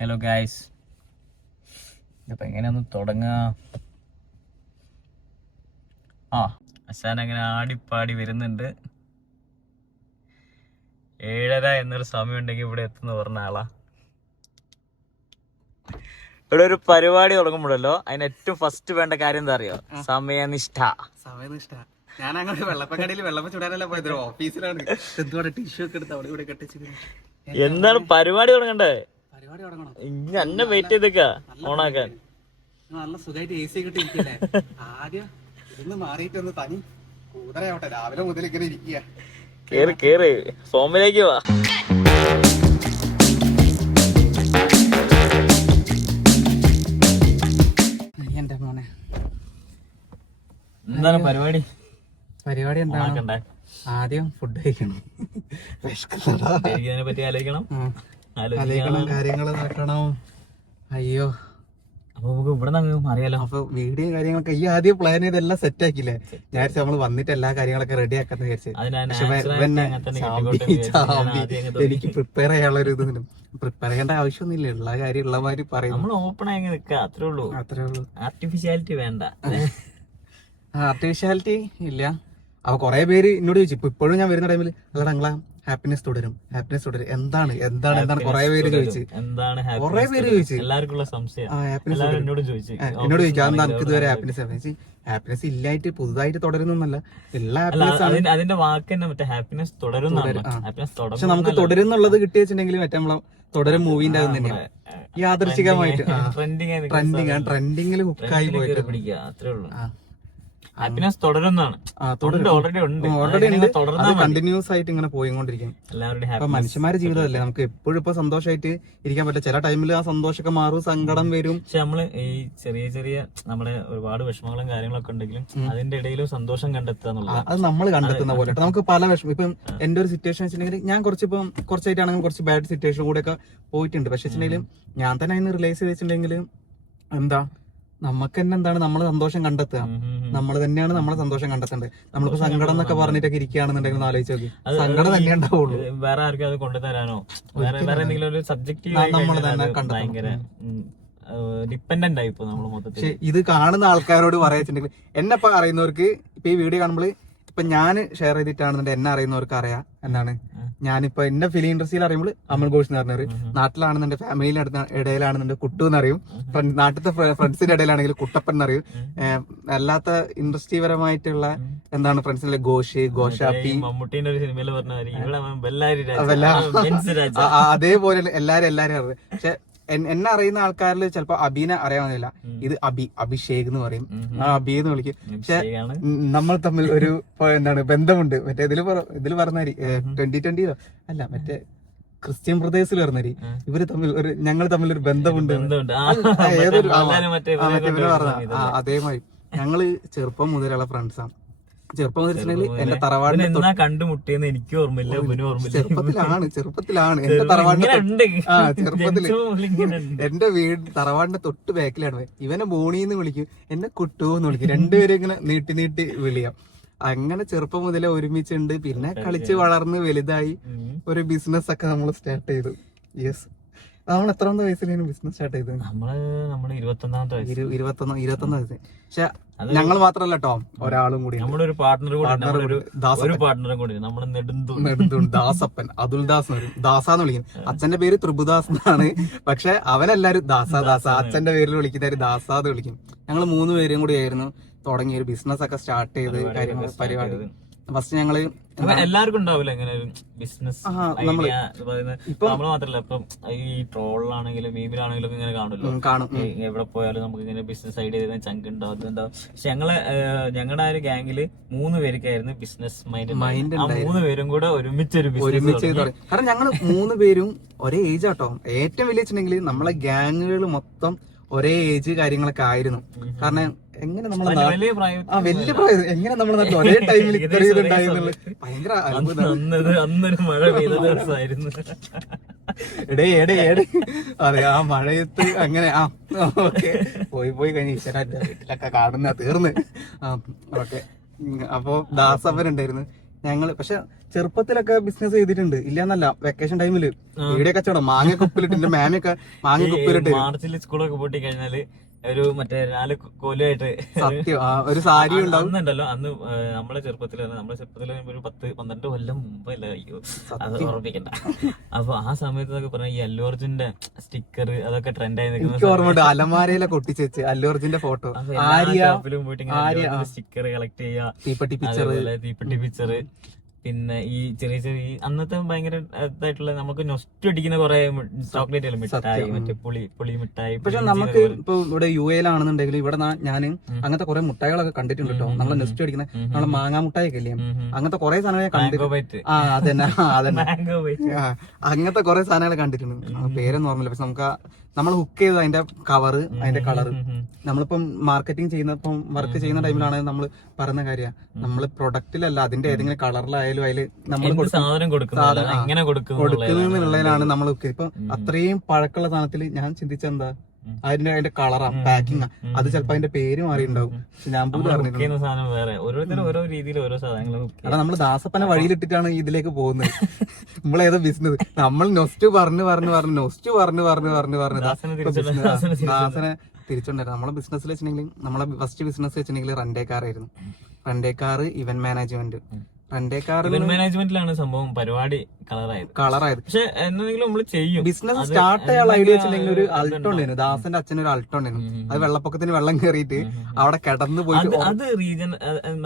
Hello guys, ഇപ്പം എങ്ങനെയൊന്ന് തുടങ്ങുക? അശാൻ അങ്ങനെ ആടിപ്പാടി വരുന്നുണ്ട്. 7:30 എന്നൊരു സമയം ഉണ്ടെങ്കിൽ ഇവിടെ എത്തുന്ന പറഞ്ഞ ആളാ. ഇവിടെ ഒരു പരിപാടി തുടങ്ങുമ്പോഴല്ലോ അതിന് ഏറ്റവും ഫസ്റ്റ് വേണ്ട കാര്യം എന്താ അറിയോ? സമയനിഷ്ഠ. ഞാൻ അങ്ങോട്ട് വെള്ളപ്പക്കടയിൽ വെള്ളപ്പം ചൂടാനല്ല പോയത്, ഓഫീസിലാണ്. ടിഷ്യൂ ഒക്കെ എടുത്ത് അവിടെ ഇവിടെ കെട്ടിച്ച്. എന്താണ് പരിപാടി തുടങ്ങണ്ടേ? പരിപാടി തുടങ്ങണം. ഇനി അന്നെ വെയിറ്റ് ചെയ്തേക്ക ഓണാക്കാൻ. നല്ല സുഖമായിട്ട് AC കിട്ടി ഇരിക്കല്ലേ. ആദ്യം ഇന്ന് മാറിയിട്ടൊന്ന് തനി കൂതറയാവട്ടെ. രാവിലെ മുതൽ ഇങ്ങനെ ഇരിക്കുക. കേറ് ഫോമിലേക്ക് വാ. എന്റെ മോനെ, എന്താണ് പരിപാടി? പരിപാടി എന്താണ്? ആദ്യം ഫുഡ് കഴിക്കണം, ഇതിനെ പറ്റി ആലോചിക്കണം, കാര്യങ്ങൾ നോക്കണം. അയ്യോ, അപ്പൊ നമുക്ക് ഇവിടെ നിന്ന് അറിയാലോ. അപ്പൊ വീഡിയോ കാര്യങ്ങളൊക്കെ ഈ ആദ്യം പ്ലാൻ ചെയ്തെല്ലാം സെറ്റ് ആക്കിയില്ലേ? ഞാൻ നമ്മള് വന്നിട്ട് എല്ലാ കാര്യങ്ങളൊക്കെ റെഡി ആക്കാന്ന് വിചാരിച്ചു. എനിക്ക് പ്രിപ്പയർ ചെയ്യാനുള്ള ഒരു ഇത് പ്രിപ്പയർ ചെയ്യേണ്ട ആവശ്യമൊന്നുമില്ല. ഉള്ള കാര്യം ഉള്ള മാതിരി പറയും. നമ്മൾ ഓപ്പൺ ആയി നിൽക്കുക, അത്രേ ഉള്ളൂ. ആർട്ടിഫിഷ്യാലിറ്റി വേണ്ട. ആർട്ടിഫിഷ്യാലിറ്റി ഇല്ല. അപ്പൊ കൊറേ പേര് എന്നോട് ചോദിച്ചു, ഇപ്പൊ ഇപ്പോഴും ഞാൻ വരുന്ന ടൈമിൽ അല്ലടാ നിങ്ങളാ ഹാപ്പിനെസ് തുടരും എന്താണ് കൊറേ പേര് ചോദിച്ചു. കൊറേ പേര് ചോദിച്ചു. എന്നോട് ചോദിച്ചു അതെന്താ എനിക്ക് ഇതുവരെ ഹാപ്പിനെസ് ഇല്ലായിട്ട് പുതുതായിട്ട് തുടരുന്നല്ല, എല്ലാ ഹാപ്പിനെസ് അതിന്റെ വാക്ക് തന്നെ മറ്റേ ഹാപ്പിനെസ് തുടരും. പക്ഷെ നമുക്ക് തുടരുന്നുള്ളത് കിട്ടി വെച്ചിട്ടുണ്ടെങ്കിൽ മറ്റേ നമ്മളെ തുടരും മൂവിന്റെ അത് തന്നെയാണ്. യാദൃശികമായിട്ട് ട്രെൻഡിങ്ങിൽ ഹുക്കായി പോയിട്ട് അത്രേ ഉള്ളൂ. ഹാപ്പിനെസ് തുടരുന്നതാണ്. കണ്ടിന്യൂസ് ആയിട്ട് ഇങ്ങനെ പോയിക്കൊണ്ടിരിക്കും. അപ്പൊ മനുഷ്യന്മാരുടെ ജീവിതമല്ലേ, നമുക്ക് എപ്പോഴും ഇപ്പൊ സന്തോഷമായിട്ട് ഇരിക്കാൻ പറ്റില്ല. ചില ടൈമിൽ ആ സന്തോഷമൊക്കെ മാറും, സങ്കടം വരും. പക്ഷെ നമ്മള് ഈ ചെറിയ നമ്മുടെ ഒരുപാട് വിഷമങ്ങളും കാര്യങ്ങളൊക്കെ ഉണ്ടെങ്കിലും അതിന്റെ ഇടയിലും സന്തോഷം കണ്ടെത്തുക എന്നുള്ളത് അത് നമ്മൾ കണ്ടെത്തുന്ന പോലെ. നമുക്ക് പല വിഷമം, ഇപ്പം എന്റെ ഒരു സിറ്റുവേഷൻ വെച്ചിട്ടുണ്ടെങ്കിൽ ഞാൻ കുറച്ചായിട്ടാണെങ്കിൽ കുറച്ച് ബാഡ് സിറ്റുവേഷൻ കൂടെ ഒക്കെ പോയിട്ടുണ്ട്. പക്ഷെ വെച്ചിട്ടുണ്ടെങ്കിലും ഞാൻ തന്നെ അതിന് റിലൈസ് ചെയ്തിട്ടുണ്ടെങ്കിൽ എന്താ, നമുക്ക് തന്നെ എന്താണ് നമ്മൾ സന്തോഷം കണ്ടെത്തുക. നമ്മൾ തന്നെയാണ് നമ്മളെ സന്തോഷം കണ്ടെത്തേണ്ടത്. നമ്മളിപ്പോ സങ്കടം എന്നൊക്കെ പറഞ്ഞിട്ടൊക്കെ ഇരിക്കുകയാണെന്നുണ്ടെങ്കിൽ ആലോചിച്ച് നോക്കി, സങ്കടം തന്നെ ഉണ്ടാവുള്ളൂ. വേറെ ആർക്കും അത് കൊണ്ടുതരാനോ വേറെ എന്തെങ്കിലും ഒരു സബ്ജക്റ്റീവ് നമ്മൾ തന്നെ കണ്ടെത്തണം. ഡിപ്പെൻഡന്റ് ആയി ഇപ്പൊ നമ്മൾ മൊത്തത്തിൽ. പക്ഷെ ഇത് കാണുന്ന ആൾക്കാരോട് പറയാച്ചിട്ടുണ്ടെങ്കിൽ, എന്നെ ഇപ്പൊ അറിയുന്നവർക്ക് ഇപ്പൊ ഈ വീഡിയോ കാണുമ്പോൾ ഇപ്പൊ ഞാൻ ഷെയർ ചെയ്തിട്ടാണെന്നുണ്ടെങ്കിൽ എന്നെ അറിയുന്നവർക്ക് അറിയാം എന്താണ്. ഞാനിപ്പോ എന്റെ ഫിലിം ഇൻഡസ്ട്രിയിൽ അറിയുമ്പോൾ അമൽ ഘോഷ് എന്ന് പറഞ്ഞൊരു, നാട്ടിലാണെന്നുണ്ട് ഫാമിലിയുടെ ഇടയിലാണെന്നുണ്ട് കുട്ടു എന്നറിയും, നാട്ടിലത്തെ ഫ്രണ്ട്സിന്റെ ഇടയിലാണെങ്കിൽ കുട്ടപ്പൻ എന്നറിയും, അല്ലാത്ത ഇൻഡസ്ട്രി പരമായിട്ടുള്ള എന്താണ് ഫ്രണ്ട്സിലെ ഗോഷാപ്പി, മമ്മൂട്ടിന്റെ ഒരു സിനിമയിൽ അതേപോലെ എല്ലാരും അറിയാം. പക്ഷെ എന്നെ അറിയുന്ന ആൾക്കാരിൽ ചിലപ്പോ അബീനെ അറിയാവുന്നില്ല. ഇത് അഭിഷേക് എന്ന് പറയും, അബി എന്ന് വിളിക്കും. പക്ഷെ നമ്മൾ തമ്മിൽ ഒരു എന്താണ് ബന്ധമുണ്ട്. മറ്റേ ഇതില് പറഞ്ഞാരി 2020 അല്ല, മറ്റേ ക്രിസ്ത്യൻ ബ്രദേഴ്സിൽ പറഞ്ഞാരി ഇവര് തമ്മിൽ ഞങ്ങൾ തമ്മിൽ ഒരു ബന്ധമുണ്ട്. ഏതൊരു അതേമാതിരി ഞങ്ങള് ചെറുപ്പം മുതലുള്ള ഫ്രണ്ട്സാണ്. ചെറുപ്പം മുതൽ എന്റെ തറവാടിന്റെ കണ്ടുമുട്ടിയെന്ന് എനിക്ക് ഓർമ്മയില്ല. ചെറുപ്പത്തിലാണ് എന്റെ തറവാടിന്റെ ചെറുപ്പത്തില് എന്റെ തറവാടിന്റെ തൊട്ട് ബാക്കിലാണ്. ഇവനെ ബോണിന്ന് വിളിക്കും, എന്നെ കുട്ടുവെന്ന് വിളിക്കും. രണ്ടുപേരും ഇങ്ങനെ നീട്ടി വിളിക്കാം. അങ്ങനെ ചെറുപ്പം മുതലേ ഒരുമിച്ചുണ്ട്. പിന്നെ കളിച്ച് വളർന്ന് വലുതായി ഒരു ബിസിനസ് ഒക്കെ നമ്മൾ സ്റ്റാർട്ട് ചെയ്തു. യെസ്, നമ്മൾ എത്രാമത്തെ വയസ്സിലാണ് ബിസിനസ് സ്റ്റാർട്ട് ചെയ്തത്? നമ്മള് 21 വയസ്സ്. പക്ഷെ ഞങ്ങൾ മാത്രല്ല കേട്ടോ, ഒരാളും കൂടി, നമ്മുടെ ഒരു പാർട്ട്ണറും കൂടി നമ്മുടെ നെടുന്തുൺ ദാസപ്പൻ, അതുൽ ദാസ് എന്ന് പറയും. ദാസാന്ന് വിളിക്കും. അച്ഛന്റെ പേര് ത്രിപുദാസ് എന്നാണ്. പക്ഷെ അവനെല്ലാരും ദാസ അച്ഛന്റെ പേരിൽ വിളിക്കുന്നവര് ദാസാന്ന് വിളിക്കും. ഞങ്ങൾ 3 പേരും കൂടി ആയിരുന്നു തുടങ്ങിയ ഒരു ബിസിനസ് ഒക്കെ സ്റ്റാർട്ട് ചെയ്ത് പരിപാടി. ഫസ്റ്റ് ഞങ്ങള് എല്ലാവർക്കും ഉണ്ടാവില്ല ഇങ്ങനെ ഒരു ബിസിനസ് നമ്മള് മാത്രല്ല, ഇപ്പം ഈ ട്രോളിലാണെങ്കിലും മീമിലാണെങ്കിലും ഇങ്ങനെ കാണും. എവിടെ പോയാലും നമുക്ക് ഇങ്ങനെ ബിസിനസ് ഐഡിയ ചെയ്താൽ ചങ്കുണ്ടോ അതുണ്ടാവും. പക്ഷെ ഞങ്ങളുടെ ആ ഒരു ഗാംഗില് 3 പേർക്കായിരുന്നു ബിസിനസ് മൈൻഡ്. 3 പേരും കൂടെ ഒരുമിച്ച് കാരണം ഞങ്ങൾ 3 പേരും ഒരേ ഏജ് ആട്ടോ. ഏറ്റവും വലിയ വെച്ചിട്ടുണ്ടെങ്കിൽ നമ്മളെ ഗാങ്ങുകൾ മൊത്തം ഒരേ ഏജ് കാര്യങ്ങളൊക്കെ ആയിരുന്നു. കാരണം എങ്ങനെ നമ്മളെ വലിയ പ്രായം എങ്ങനെ നമ്മുടെ നാട്ടിൽ ഒരേ ടൈമിൽ ഇത്രയും ഉണ്ടായിരുന്നുള്ളു ഭയങ്കര അന്നൊരു മഴ പെയ്ത ദിവസമായിരുന്നു. അതെ, ആ മഴയത്ത് അങ്ങനെ ഓക്കെ പോയി കഴിഞ്ഞ ഈശ്വരൊക്കെ കാണുന്ന തീർന്ന് ഓക്കെ. അപ്പൊ ദാസപ്പൻ ഉണ്ടായിരുന്നു. ഞങ്ങള് പക്ഷെ ചെറുപ്പത്തിലൊക്കെ ബിസിനസ് ചെയ്തിട്ടുണ്ട് ഇല്ലാന്നല്ല. വെക്കേഷൻ ടൈമില് വീടിയ കച്ചവടം മാങ്ങ കുപ്പിലിട്ട് എന്റെ മാമിയൊക്കെ മാങ്ങ കുപ്പിലിട്ട് മാർച്ചിൽ സ്കൂളൊക്കെ പൂട്ടി കഴിഞ്ഞാല് ഒരു മറ്റേ 4 കോലുമായിട്ട് സത്യം ഒരു സാരി ഉണ്ടാവും. അന്നുണ്ടല്ലോ, അന്ന് നമ്മളെ ചെറുപ്പത്തില് ഒരു 10-12 കൊല്ലം മുമ്പല്ല, അയ്യോ അത് ഓർമ്മിക്കണ്ട. അപ്പൊ ആ സമയത്തൊക്കെ പറഞ്ഞ ഈ അല്ലു അർജുന്റെ സ്റ്റിക്കർ അതൊക്കെ ട്രെൻഡായി നിൽക്കുന്ന ഓർമ്മ. അലമാരയിലൊക്കെ ഒട്ടിച്ച് വെച്ച് അല്ലു അർജുന്റെ ഫോട്ടോ, ഷോപ്പിലും പോയിട്ട് സ്റ്റിക്കർ കളക്ട് ചെയ്യാ, തീപ്പെട്ടി പിക്ചർ. പിന്നെ ഈ ചെറിയ ചെറിയ അന്നത്തെ ഭയങ്കര ഇതായിട്ടുള്ള നമുക്ക് നൊസ്റ്റ് അടിക്കുന്ന കുറെ ചോക്ലേറ്റ് മിഠായി, മറ്റേ പുളി മിഠായി. പക്ഷെ നമുക്ക് ഇപ്പൊ ഇവിടെ യുഎയിലാണെന്നുണ്ടെങ്കിൽ ഇവിടെ ഞാൻ അങ്ങനത്തെ കുറെ മുട്ടായികളൊക്കെ കണ്ടിട്ടുണ്ട് കേട്ടോ. നമ്മളെ നെസ്റ്റ് അടിക്കുന്ന നമ്മളെ മാങ്ങാ മുട്ടായി ഒക്കെ ഇല്ലേ, അങ്ങനത്തെ കുറെ സാധനങ്ങൾ കണ്ടിട്ടുണ്ട്. അതന്നെ അങ്ങനത്തെ കുറെ സാധനങ്ങൾ കണ്ടിട്ടുണ്ട്. പേരൊന്നും ഓർമ്മയില്ല. പക്ഷെ നമുക്ക് നമ്മൾ ഹുക്ക് ചെയ്ത് അതിന്റെ കവറ്, അതിന്റെ കളറ്, നമ്മളിപ്പം മാർക്കറ്റിംഗ് ചെയ്യുന്നപ്പം വർക്ക് ചെയ്യുന്ന ടൈമിലാണെങ്കിൽ നമ്മൾ പറയുന്ന കാര്യം, നമ്മൾ പ്രൊഡക്റ്റിലല്ല അതിന്റെ ഏതെങ്കിലും കളറിലായാലും അതിൽ നമ്മൾ സാധനം കൊടുക്കുന്നതിനുള്ളതിലാണ് നമ്മൾ ഹുക്ക്. ഇപ്പൊ അത്രയും പഴക്കമുള്ള സാധനത്തിൽ ഞാൻ ചിന്തിച്ചെന്താ അതിന്റെ കളറാ, പാക്കിംഗ്, അത് ചിലപ്പോ അതിന്റെ പേര് മാറി ഉണ്ടാവും. ഞാൻ പോലും അറിഞ്ഞിരുന്നു. കാരണം നമ്മള് ദാസപ്പനെ വഴിയിലിട്ടിട്ടാണ് ഇതിലേക്ക് പോകുന്നത്. നമ്മളേതോ ബിസിനസ് നമ്മൾ നൊസ്റ്റ് പറഞ്ഞു ദാസനെ തിരിച്ചുണ്ടായിരുന്നു. നമ്മളെ ബിസിനസ്സിൽ വെച്ചിട്ടുണ്ടെങ്കിൽ നമ്മളെ ഫസ്റ്റ് ബിസിനസ് വെച്ചിട്ടുണ്ടെങ്കിൽ റെന്റേക്കാറായിരുന്നു. റെന്റേക്കാർ, ഇവന്റ് മാനേജ്മെന്റ്. മാനേജ്മെന്റിലാണ് സംഭവം പരിപാടി കളറായത്. പക്ഷെ എന്തെങ്കിലും നമ്മൾ ചെയ്യും. ബിസിനസ് സ്റ്റാർട്ട് ചെയ്യാനുള്ള ഐഡിയ വെച്ചിട്ടുണ്ടെങ്കിൽ ഒരു അൾട്ടോ ഉണ്ടായിരുന്നു. ദാസന്റെ അച്ഛന് ഒരു അൾട്ടോ ഉണ്ടായിരുന്നു. അത് വെള്ളപ്പൊക്കത്തിന് വെള്ളം കയറിയിട്ട് അവിടെ കിടന്നു പോയിട്ട് അത് റീജൻ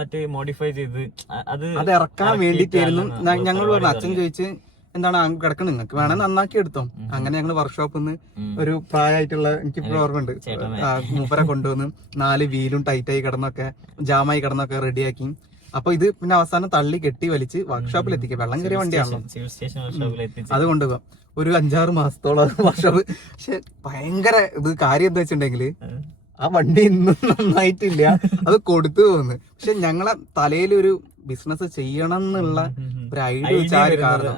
മറ്റേ മോഡിഫൈ ചെയ്ത് അത് ഇറക്കാൻ വേണ്ടിട്ടായിരുന്നു. ഞങ്ങൾ പറഞ്ഞു, അച്ഛൻ ചോദിച്ച് എന്താണ് കിടക്കണം, നിങ്ങൾക്ക് വേണേ നന്നാക്കി എടുത്തോ. അങ്ങനെ ഞങ്ങൾ വർക്ക്ഷോപ്പിൽ നിന്ന് ഒരു പ്രായമായിട്ടുള്ള, എനിക്ക് ഇപ്പോൾ ഓർമ്മയുണ്ട്, മൂപ്പരെ കൊണ്ടുവന്ന് 4 വീലും ടൈറ്റായി കിടന്നൊക്കെ ജാമായി കിടന്നൊക്കെ റെഡിയാക്കി. അപ്പൊ ഇത് പിന്നെ അവസാനം തള്ളി കെട്ടി വലിച്ച് വർക്ക്ഷോപ്പിൽ എത്തിക്കുക. വെള്ളം കയറിയ വണ്ടിയാണല്ലോ, അത് കൊണ്ടുപോകാം. ഒരു 5-6 മാസത്തോളം വർക്ക്ഷോപ്പ്. പക്ഷെ ഭയങ്കര ഇത് കാര്യം എന്താ വെച്ചിട്ടുണ്ടെങ്കിൽ ആ വണ്ടി ഇന്നും നന്നായിട്ടില്ല, അത് കൊടുത്തു പോകുന്നു. പക്ഷെ ഞങ്ങളെ തലയിൽ ഒരു ബിസിനസ് ചെയ്യണം എന്നുള്ള ഒരു ഐഡിയ വെച്ചാൽ കാരണം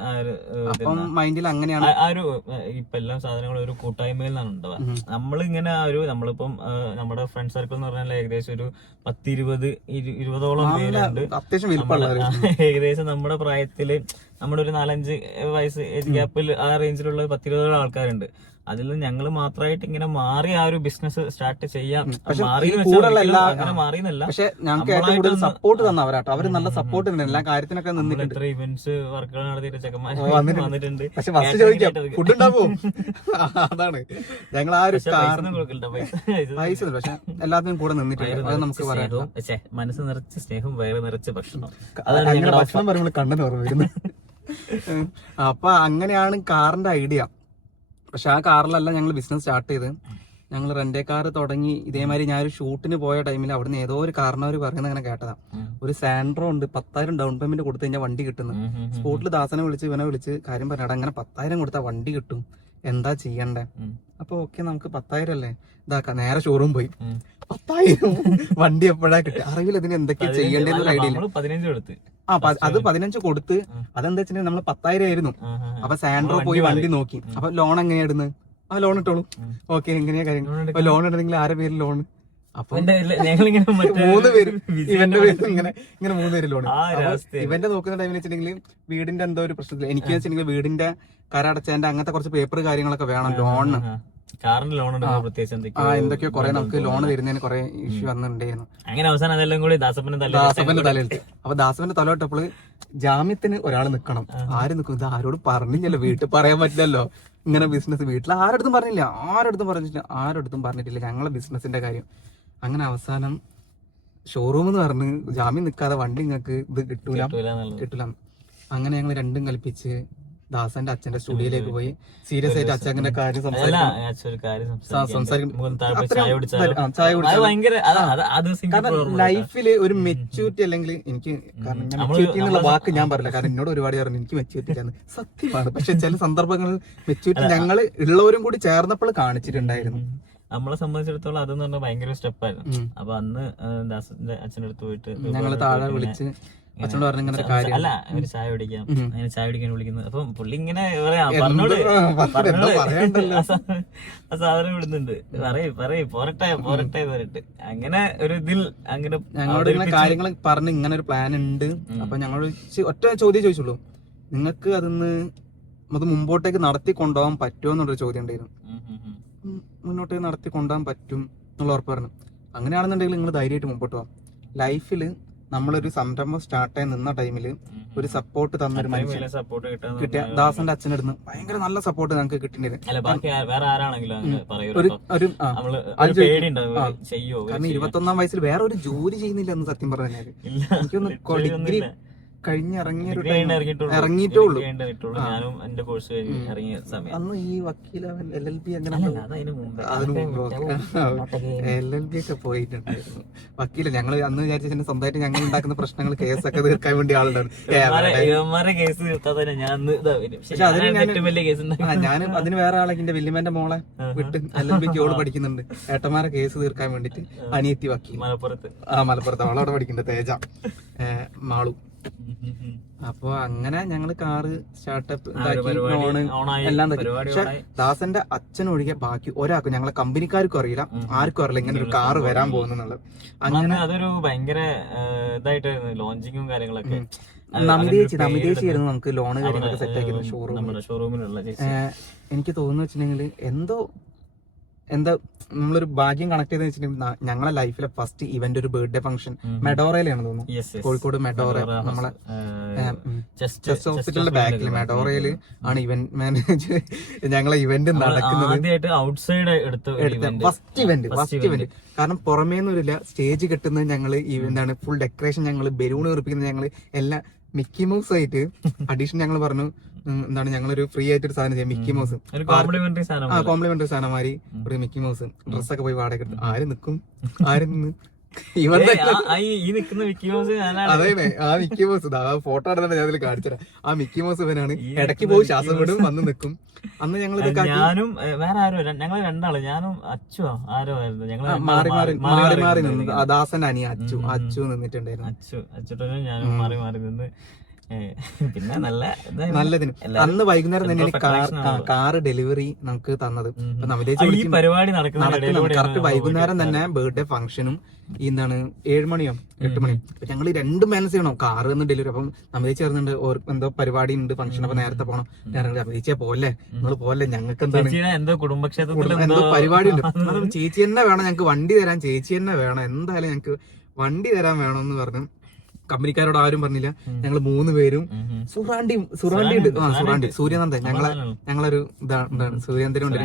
അപ്പം മൈൻഡിൽ അങ്ങനെയാണ്. ഇപ്പൊ എല്ലാ സാധനങ്ങളും ഒരു കൂട്ടായ്മയിൽ നിന്നാണ് ഉണ്ടാവുക. നമ്മളിങ്ങനെ നമ്മളിപ്പം നമ്മുടെ ഫ്രണ്ട് സർക്കിൾ എന്ന് പറഞ്ഞാൽ ഏകദേശം ഒരു 10-20-20ഓളം പേരുണ്ട്. അത്യാവശ്യം വലിപ്പമുള്ള ഏകദേശം നമ്മുടെ പ്രായത്തില് നമ്മുടെ ഒരു 4-5 വയസ്സ് ഏജ് ഗ്യാപ്പിൽ ആ റേഞ്ചിലുള്ള 10-20 ആൾക്കാരുണ്ട്. അതിൽ ഞങ്ങൾ മാത്രമായിട്ട് ഇങ്ങനെ മാറി ആ ഒരു ബിസിനസ് സ്റ്റാർട്ട് ചെയ്യാം. അങ്ങനെ മാറിയെന്നല്ല, പക്ഷെ ഞങ്ങൾക്ക് ഏറ്റവും കൂടുതൽ സപ്പോർട്ട് തന്നവരാട്ടോ. അവര് നല്ല സപ്പോർട്ട് ഉണ്ട് എല്ലാ കാര്യത്തിനൊക്കെ നിന്നിട്ടുണ്ട്. എത്ര ഇവന്റ്സ് വർക്കുകൾ നടത്തിയിട്ട് ചെക്കന്മാർ വന്നിട്ടുണ്ട്. പക്ഷെ ഫസ്റ്റ് ചോദിക്കാം ഫുഡ് ഉണ്ടാവോ, അതാണ് ഞങ്ങൾ ആ ഒരു പൈസ. പക്ഷെ എല്ലാത്തിനും കൂടെ നിന്നിട്ടുണ്ട്. അത് നമുക്ക് പറയാം. മനസ്സ് നിറച്ച് സ്നേഹം, വയറ് നിറച്ച് ഭക്ഷണം. അങ്ങനെ ഭക്ഷണം പറയുമ്പോൾ കണ്ണിന് ഓർമ്മ വരുന്നു. അപ്പൊ അങ്ങനെയാണ് കാറിന്റെ ഐഡിയ. പക്ഷെ ആ കാറിലല്ല ഞങ്ങൾ ബിസിനസ് സ്റ്റാർട്ട് ചെയ്ത്. ഞങ്ങൾ റെന്റേ കാർ തുടങ്ങി. ഇതേമാതിരി ഞാനൊരു ഷൂട്ടിന് പോയ ടൈമിൽ അവിടുന്ന് ഏതോ ഒരു കാരണവർ പറയുന്നത് അങ്ങനെ കേട്ടതാ. ഒരു സാൻഡ്രോ ഉണ്ട്, 10,000 ഡൗൺ പേയ്മെന്റ് കൊടുത്തു കഴിഞ്ഞാൽ വണ്ടി കിട്ടുന്നു. സ്പോട്ടിൽ ദാസനെ വിളിച്ച് ഇവനെ വിളിച്ച് കാര്യം പറഞ്ഞാൽ അങ്ങനെ 10,000 കൊടുത്താൽ വണ്ടി കിട്ടും, എന്താ ചെയ്യണ്ടേ? അപ്പൊ ഓക്കെ നമുക്ക് 10,000 അല്ലേ ഇതാക്കാം. നേരെ ഷോറൂം പോയി 10,000 വണ്ടി എപ്പോഴാ കിട്ടുക അറിയില്ല. ഇതിന് എന്തൊക്കെയാ ചെയ്യേണ്ടതെന്ന് ഐഡിയ ഇല്ല. 15 കൊടുത്ത് അത് 15 കൊടുത്ത് അതെന്താ വെച്ചിട്ടുണ്ടെങ്കിൽ നമ്മള് 10,000 ആയിരുന്നു. അപ്പൊ സാൻഡ്രോ പോയി വണ്ടി നോക്കി. അപ്പൊ ലോൺ എങ്ങനെയാ ഇടുന്നത്? ആ ലോൺ ഇട്ടോളൂ. ഓക്കെ, എങ്ങനെയാ കാര്യങ്ങൾ? അപ്പൊ ലോൺ ഇടുന്നെങ്കിൽ ആരെ പേര് ലോൺ? അപ്പൊ 3 പേരും ഇവന്റെ പേര് ഇങ്ങനെ 3 പേര് ലോൺ. ഇവന്റെ നോക്കുന്ന ടൈമിൽ വെച്ചിട്ടുണ്ടെങ്കിൽ വീടിന്റെ എന്തോ ഒരു പ്രശ്നത്തിൽ എനിക്ക് വെച്ചിട്ടുണ്ടെങ്കിൽ വീടിന്റെ കര അടച്ചതിന്റെ അങ്ങനത്തെ കുറച്ച് പേപ്പർ കാര്യങ്ങളൊക്കെ വേണം ലോണിന്. കാറിന് ലോൺ എന്തൊക്കെയോ കുറെ നമുക്ക് ലോൺ വരുന്നതിന് കുറെ ഇഷ്യൂ വന്നിട്ടുണ്ടായിരുന്നു. അങ്ങനെ അവസാനം അതെല്ലാം കൂടി ദാസപ്പന്റെ തലയിലെത്തി. അപ്പൊ ദാസപ്പന്റെ തലയിട്ടപ്പോൾ ജാമ്യത്തിന് ഒരാൾ നിക്കണം. ആര് നിൽക്കും? ഇത് ആരോട് പറഞ്ഞില്ലല്ലോ, വീട്ടിൽ പറയാൻ പറ്റില്ലല്ലോ ഇങ്ങനെ ബിസിനസ്. വീട്ടിൽ ആരടുത്തും പറഞ്ഞിട്ടില്ല ഞങ്ങളെ ബിസിനസിന്റെ കാര്യം. അങ്ങനെ അവസാനം ഷോറൂം എന്ന് പറഞ്ഞ് ജാമ്യം നിൽക്കാതെ വണ്ടി നിങ്ങൾക്ക് ഇത് കിട്ടൂല. അങ്ങനെ ഞങ്ങൾ രണ്ടും കൽപ്പിച്ച് ദാസന്റെ അച്ഛന്റെ സ്റ്റുഡിയോയിലേക്ക് പോയി സീരിയസ് ആയിട്ട് അച്ഛന്റെ കാര്യം ലൈഫില് ഒരു മെച്യൂരിറ്റി അല്ലെങ്കിൽ എനിക്ക്, കാരണം മെച്യൂരിറ്റി എന്നുള്ള വാക്ക് ഞാൻ പറയില്ല, കാരണം എന്നോട് ഒരുപാട് പറഞ്ഞു എനിക്ക് മെച്യൂരിറ്റി ഇല്ലാന്ന്. സത്യമാണ്. പക്ഷെ ചില സന്ദർഭങ്ങളിൽ മെച്യൂരിറ്റി ഞങ്ങൾ ഉള്ളവരും കൂടി ചേർന്നപ്പോൾ കാണിച്ചിട്ടുണ്ടായിരുന്നു. നമ്മളെ സംബന്ധിച്ചിടത്തോളം അതെന്ന് പറഞ്ഞാൽ ഭയങ്കര സ്റ്റെപ്പായിരുന്നു. അപ്പൊ അന്ന് ദാസന്റെ അച്ഛൻ്റെ അടുത്ത് പോയിട്ട് ഞങ്ങള് താഴെ വിളിച്ച് അച്ഛനോട് പറഞ്ഞ ഇങ്ങനെ ഒരു കാര്യം അല്ല ഒരു ചായ കുടിക്കാം, അങ്ങനെ ചായ കുടിക്കാൻ വിളിക്കുന്നത്. അപ്പം പുള്ളി ഇങ്ങനെ പറയാ പറഞ്ഞോട് ആ സാധനം വിടുന്നുണ്ട്, പറയും പോരട്ടെ അങ്ങനെ ഒരു ഇതിൽ അങ്ങനെ ഞങ്ങളോട് ഇങ്ങനെ കാര്യങ്ങൾ പറഞ്ഞ് ഇങ്ങനെ ഒരു പ്ലാൻ ഉണ്ട്. അപ്പൊ ഞങ്ങളോട് ഒറ്റ ചോദ്യം ചോദിച്ചുള്ളൂ, നിങ്ങൾക്ക് അത് മുമ്പോട്ടേക്ക് നടത്തി കൊണ്ടുപോകാൻ പറ്റുമോ എന്നുള്ളൊരു ചോദ്യം ഉണ്ടായിരുന്നു. മുന്നോട്ടേക്ക് നടത്തി കൊണ്ടുപോകാൻ പറ്റും എന്നുള്ള ഉറപ്പ് പറഞ്ഞു. അങ്ങനെയാണെന്നുണ്ടെങ്കിൽ നിങ്ങൾ ധൈര്യമായിട്ട് മുമ്പോട്ട് പോകാം. ലൈഫിൽ നമ്മളൊരു സംരംഭം സ്റ്റാർട്ടായി നിന്ന ടൈമിൽ ഒരു സപ്പോർട്ട് തന്നൊരു മനുഷ്യൻ കിട്ടിയ ദാസന്റെ അച്ഛനടുന്ന് ഭയങ്കര നല്ല സപ്പോർട്ട് ഞങ്ങൾക്ക് കിട്ടിയിട്ടുണ്ടായിരുന്നു. കാരണം 21-ാം വയസ്സിൽ വേറെ ഒരു ജോലി ചെയ്യുന്നില്ല എന്ന് സത്യം പറഞ്ഞാല്. എനിക്കൊന്ന് ഡിഗ്രി കഴിഞ്ഞിറങ്ങിയ ഇറങ്ങിയിട്ടേ ഉള്ളൂ. അന്ന് ഈ വക്കീല LLB അങ്ങനെ LLB ഒക്കെ പോയിട്ടുണ്ടായിരുന്നു. വക്കീല ഞങ്ങള് അന്ന് വിചാരിച്ച സ്വന്തമായിട്ട് ഞങ്ങൾ ഉണ്ടാക്കുന്ന പ്രശ്നങ്ങൾ കേസൊക്കെ തീർക്കാൻ വേണ്ടി ആളുണ്ടായിരുന്നു. ഞാൻ അതിന് വേറെ ആളെ എന്റെ വല്യമ്മേന്റെ മോളെ വിട്ട് LLBക്ക് ഓള് പഠിക്കുന്നുണ്ട്. ഏട്ടന്മാരെ കേസ് തീർക്കാൻ വേണ്ടിട്ട് അനിയത്തി വക്കീൽ മലപ്പുറത്ത് അവളവിടെ പഠിക്കുന്നുണ്ട്, തേജ മാളു. അപ്പൊ അങ്ങനെ ഞങ്ങള് കാറ് സ്റ്റാർട്ടപ്പ് എല്ലാം. പക്ഷെ ദാസന്റെ അച്ഛനൊഴികെ ബാക്കി ഒരാൾക്കും ഞങ്ങളെ കമ്പനിക്കാർക്കും അറിയില്ല, ആർക്കും അറിയില്ല ഇങ്ങനെ ഒരു കാറ് വരാൻ പോകുന്നുള്ളത്. അങ്ങനെ അതൊരു ഭയങ്കര ഇതായിട്ടായിരുന്നു ലോഞ്ചിങ്ങും കാര്യങ്ങളൊക്കെ. നമിതേച്ചി ആയിരുന്നു നമുക്ക് ലോണ് കാര്യങ്ങളൊക്കെ സെറ്റ് ആക്കിയത് ഷോറൂമിലുള്ള. എനിക്ക് തോന്നുന്നു വെച്ചിട്ടുണ്ടെങ്കിൽ എന്താ നമ്മളൊരു ഭാഗ്യം കണക്ട് ചെയ്തെന്ന് വെച്ചിട്ടുണ്ടെങ്കിൽ ഞങ്ങളെ ലൈഫിലെ ഫസ്റ്റ് ഇവന്റ് ഒരു ബർത്ത്ഡേ ഫംഗ്ഷൻ മെഡോറയിലാണ് തോന്നുന്നു. കോഴിക്കോട് മെഡോറ, നമ്മളെ ചെസ്റ്റ് ഹോസ്പിറ്റലിന്റെ ബാക്കിൽ മെഡോറയില് ആണ് ഇവന്റ് മാനേജർ ഞങ്ങളെ ഇവന്റ് നടക്കുന്നത്. ഫസ്റ്റ് ഇവന്റ് കാരണം പുറമേന്നൊരില്ല, സ്റ്റേജ് കെട്ടുന്നത് ഞങ്ങള് എന്താണ് ഫുൾ ഡെക്കറേഷൻ ഞങ്ങള് ബലൂൺ ഉറപ്പിക്കുന്നത് ഞങ്ങള് എല്ലാം മിക്കി മൗസ് ആയിട്ട് അഡീഷൻ ഞങ്ങൾ പറഞ്ഞു എന്താണ് ഞങ്ങളൊരു ഫ്രീ ആയിട്ട് ഒരു സാധനം ചെയ്യാം, മിക്കി മൗസ് കോംപ്ലിമെന്ററി സാധനമാരി ഒരു മിക്കി മൗസ് ഡ്രസ്സൊക്കെ പോയി വാടക എടുത്ത് ആര് നിക്കും നിന്ന് ഇവന്റെ അതെ ആ മിക്കി മൗസ് ഫോട്ടോ എടുത്തിട്ട് ഞാൻ അതിൽ കാണിച്ചുതരാം. ആ മിക്കി മൗസ് ഇവനാണ്, ഇടയ്ക്ക് പോയി ശ്വാസം വിടും വന്ന് നിക്കും. അന്ന് ഞങ്ങൾ ഞാനും വേറെ ആരും ഞങ്ങള് രണ്ടാള് ഞാനും അച്ചു ആരോ ആയിരുന്നു ഞങ്ങള് മാറി നിന്ന് ദാസന്റെ അനിയ അച്ചു നിന്നിട്ടുണ്ടായിരുന്നു. അച്ചുട്ടനും ഞാനും മാറി നിന്ന് പിന്നെ നല്ലതിന് അന്ന് വൈകുന്നേരം തന്നെയാണ് കാറ് ഡെലിവറി നമുക്ക് തന്നത്. ഈ പരിപാടി നടക്കുന്നത് കറക്റ്റ് വൈകുന്നേരം തന്നെ ബർത്ത്ഡേ ഫംഗ്ഷനും എന്താണ് 7 മണിയോ 8 മണി ഞങ്ങൾ 2 മാനേജ് ചെയ്യണം കാറ് ഒന്ന് ഡെലിവറി. അപ്പം നമ്മൾ ചേർന്നുണ്ട് എന്തോ പരിപാടി ഉണ്ട് ഫംഗ്ഷൻ, അപ്പൊ നേരത്തെ പോകണം. ചേച്ചിയെ പോലെ നിങ്ങൾ പോലെ ഞങ്ങൾക്ക് എന്തോ കുടുംബക്ഷേത്രത്തിൽ എന്തോ പരിപാടി ഉണ്ട്. ചേച്ചി തന്നെ വേണം ഞങ്ങൾക്ക് വണ്ടി തരാൻ, ചേച്ചി തന്നെ വേണം, എന്തായാലും ഞങ്ങൾക്ക് വണ്ടി തരാൻ വേണമെന്ന് പറഞ്ഞു. കമ്പനിക്കാരോട് ആരും പറഞ്ഞില്ല. ഞങ്ങൾ 3 പേരും സുറാണ്ടി ഉണ്ട് സൂര്യനന്ദൻ ഞങ്ങളൊരു ഇതാണ് സൂര്യനന്ദൻ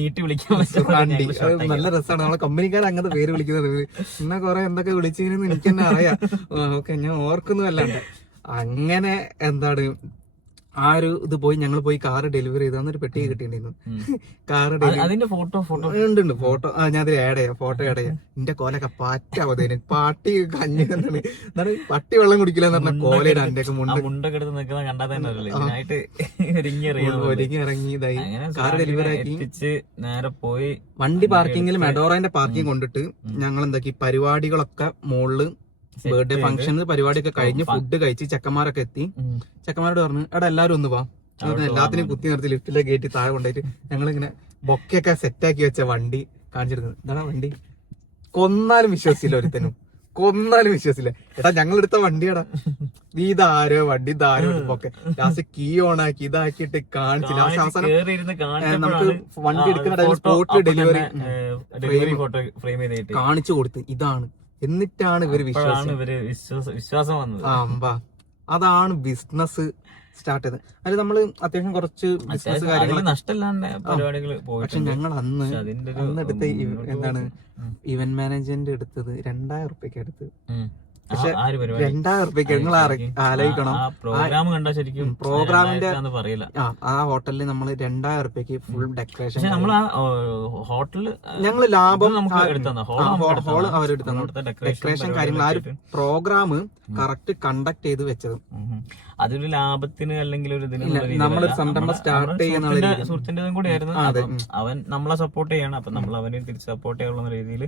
നീട്ടി വിളിക്കാൻ സുറാണ്ടി നല്ല രസമാണ്. നമ്മളെ കമ്പനിക്കാർ അങ്ങനത്തെ പേര് വിളിക്കുന്നത്. പിന്നെ കൊറേ എന്തൊക്കെ വിളിച്ചിരുന്നു എനിക്ക് തന്നെ അറിയാം. ഓക്കെ ഞാൻ ഓർക്കുന്നു അല്ലാണ്ട്. അങ്ങനെ എന്താണ് ആ ഒരു ഇത് പോയി ഞങ്ങൾ പോയി കാറ് ഡെലിവറി ചെയ്ത് അന്നൊരു പെട്ടി കിട്ടിയിട്ടുണ്ടായിരുന്നു. കാറ് അതിന്റെ ഫോട്ടോ ഉണ്ട് ഫോട്ടോ ഞാൻ അതിൽ ആഡ് ചെയ്യാം, ഫോട്ടോ ആഡ് ചെയ്യാം. എന്റെ കോലൊക്കെ പാറ്റാവതേന് പാട്ടി കഞ്ഞി എന്താണ് പട്ടി വെള്ളം കുടിക്കില്ല എന്ന് പറഞ്ഞ കോലയുടെ എന്റെ ഒക്കെ ഒരുങ്ങി ഇറങ്ങി ഇതായി കാറ് ഡെലിവറി ആക്കി നേരെ പോയി വണ്ടി പാർക്കിങ്ങിൽ മെഡോറന്റെ പാർക്കിംഗ് കൊണ്ടിട്ട് ഞങ്ങൾ എന്താക്കി പരിപാടികളൊക്കെ മുകളില് ബർത്ത്ഡേ ഫംഗ്ഷന് പരിപാടിയൊക്കെ കഴിഞ്ഞ് ഫുഡ് കഴിച്ച് ചെക്കന്മാരൊക്കെ എത്തി. ചെക്കന്മാരോട് പറഞ്ഞു എടാ എല്ലാവരും ഒന്ന് വാ. എല്ലാത്തിനും കുത്തി നിർത്തി ലിഫ്റ്റിലെ കയറ്റി താഴെ കൊണ്ടുപോയിട്ട് ഞങ്ങളിങ്ങനെ ബൊക്കെയൊക്കെ സെറ്റാക്കി വെച്ച വണ്ടി കാണിച്ചിരുന്നത്. എന്താ വണ്ടി കൊന്നാലും വിശ്വസിച്ചില്ല, ഒരുത്തനും കൊന്നാലും വിശ്വസിച്ചില്ല. എടാ ഞങ്ങളെടുത്ത വണ്ടിയാടാ, നീ ഇതാരോ വണ്ടി ഇതാരോ ബൊക്കെ. ലാസ്റ്റ് കീ ഓൺ ആക്കി ഇതാക്കിയിട്ട് കാണിച്ചു. ലാസ്റ്റ് അവസാനം നമുക്ക് വണ്ടി എടുക്കുന്ന സ്പോട്ടിൽ ഡെലിവറി കാണിച്ചു കൊടുത്ത് ഇതാണ്. എന്നിട്ടാണ് ഇവര് വിശ്വാസം വന്നത്. അതാണ് ബിസിനസ് സ്റ്റാർട്ട് ചെയ്തത്. അതിൽ നമ്മള് അത്യാവശ്യം കുറച്ച് ബിസിനസ് കാര്യങ്ങൾ നഷ്ടമില്ലാണ്ട് പരിപാടികൾ. പക്ഷെ ഞങ്ങൾ അന്ന് എടുത്ത എന്താണ് ഇവന്റ് മാനേജ്മെന്റ് എടുത്തത് 2000 റുപ്യക്ക് എടുത്തത്. പക്ഷെ 2000 റുപ്യക്ക് നിങ്ങൾ ആലോചിക്കണം. പ്രോഗ്രാമിന്റെ ആ ഹോട്ടലിൽ നമ്മൾ 2000 റുപ്യക്ക് ഫുൾ ഡെക്കറേഷൻ ഞങ്ങള് ലാഭം ഹോള് അവരെടുത്തു. ഡെക്കറേഷൻ കാര്യങ്ങൾ ആ ഒരു പ്രോഗ്രാം കറക്റ്റ് കണ്ടക്ട് ചെയ്ത് വെച്ചത്. അതൊരു ലാഭത്തിന് അല്ലെങ്കിൽ ഒരു നമ്മളൊരു സംരംഭം സ്റ്റാർട്ട് സുഹൃത്തിൻ്റെതും കൂടി ആയിരുന്നു. അവൻ നമ്മളെ സപ്പോർട്ട് ചെയ്യണം, അപ്പൊ നമ്മൾ അവനെ തിരിച്ച് സപ്പോർട്ട് ചെയ്യാനുള്ള രീതിയിൽ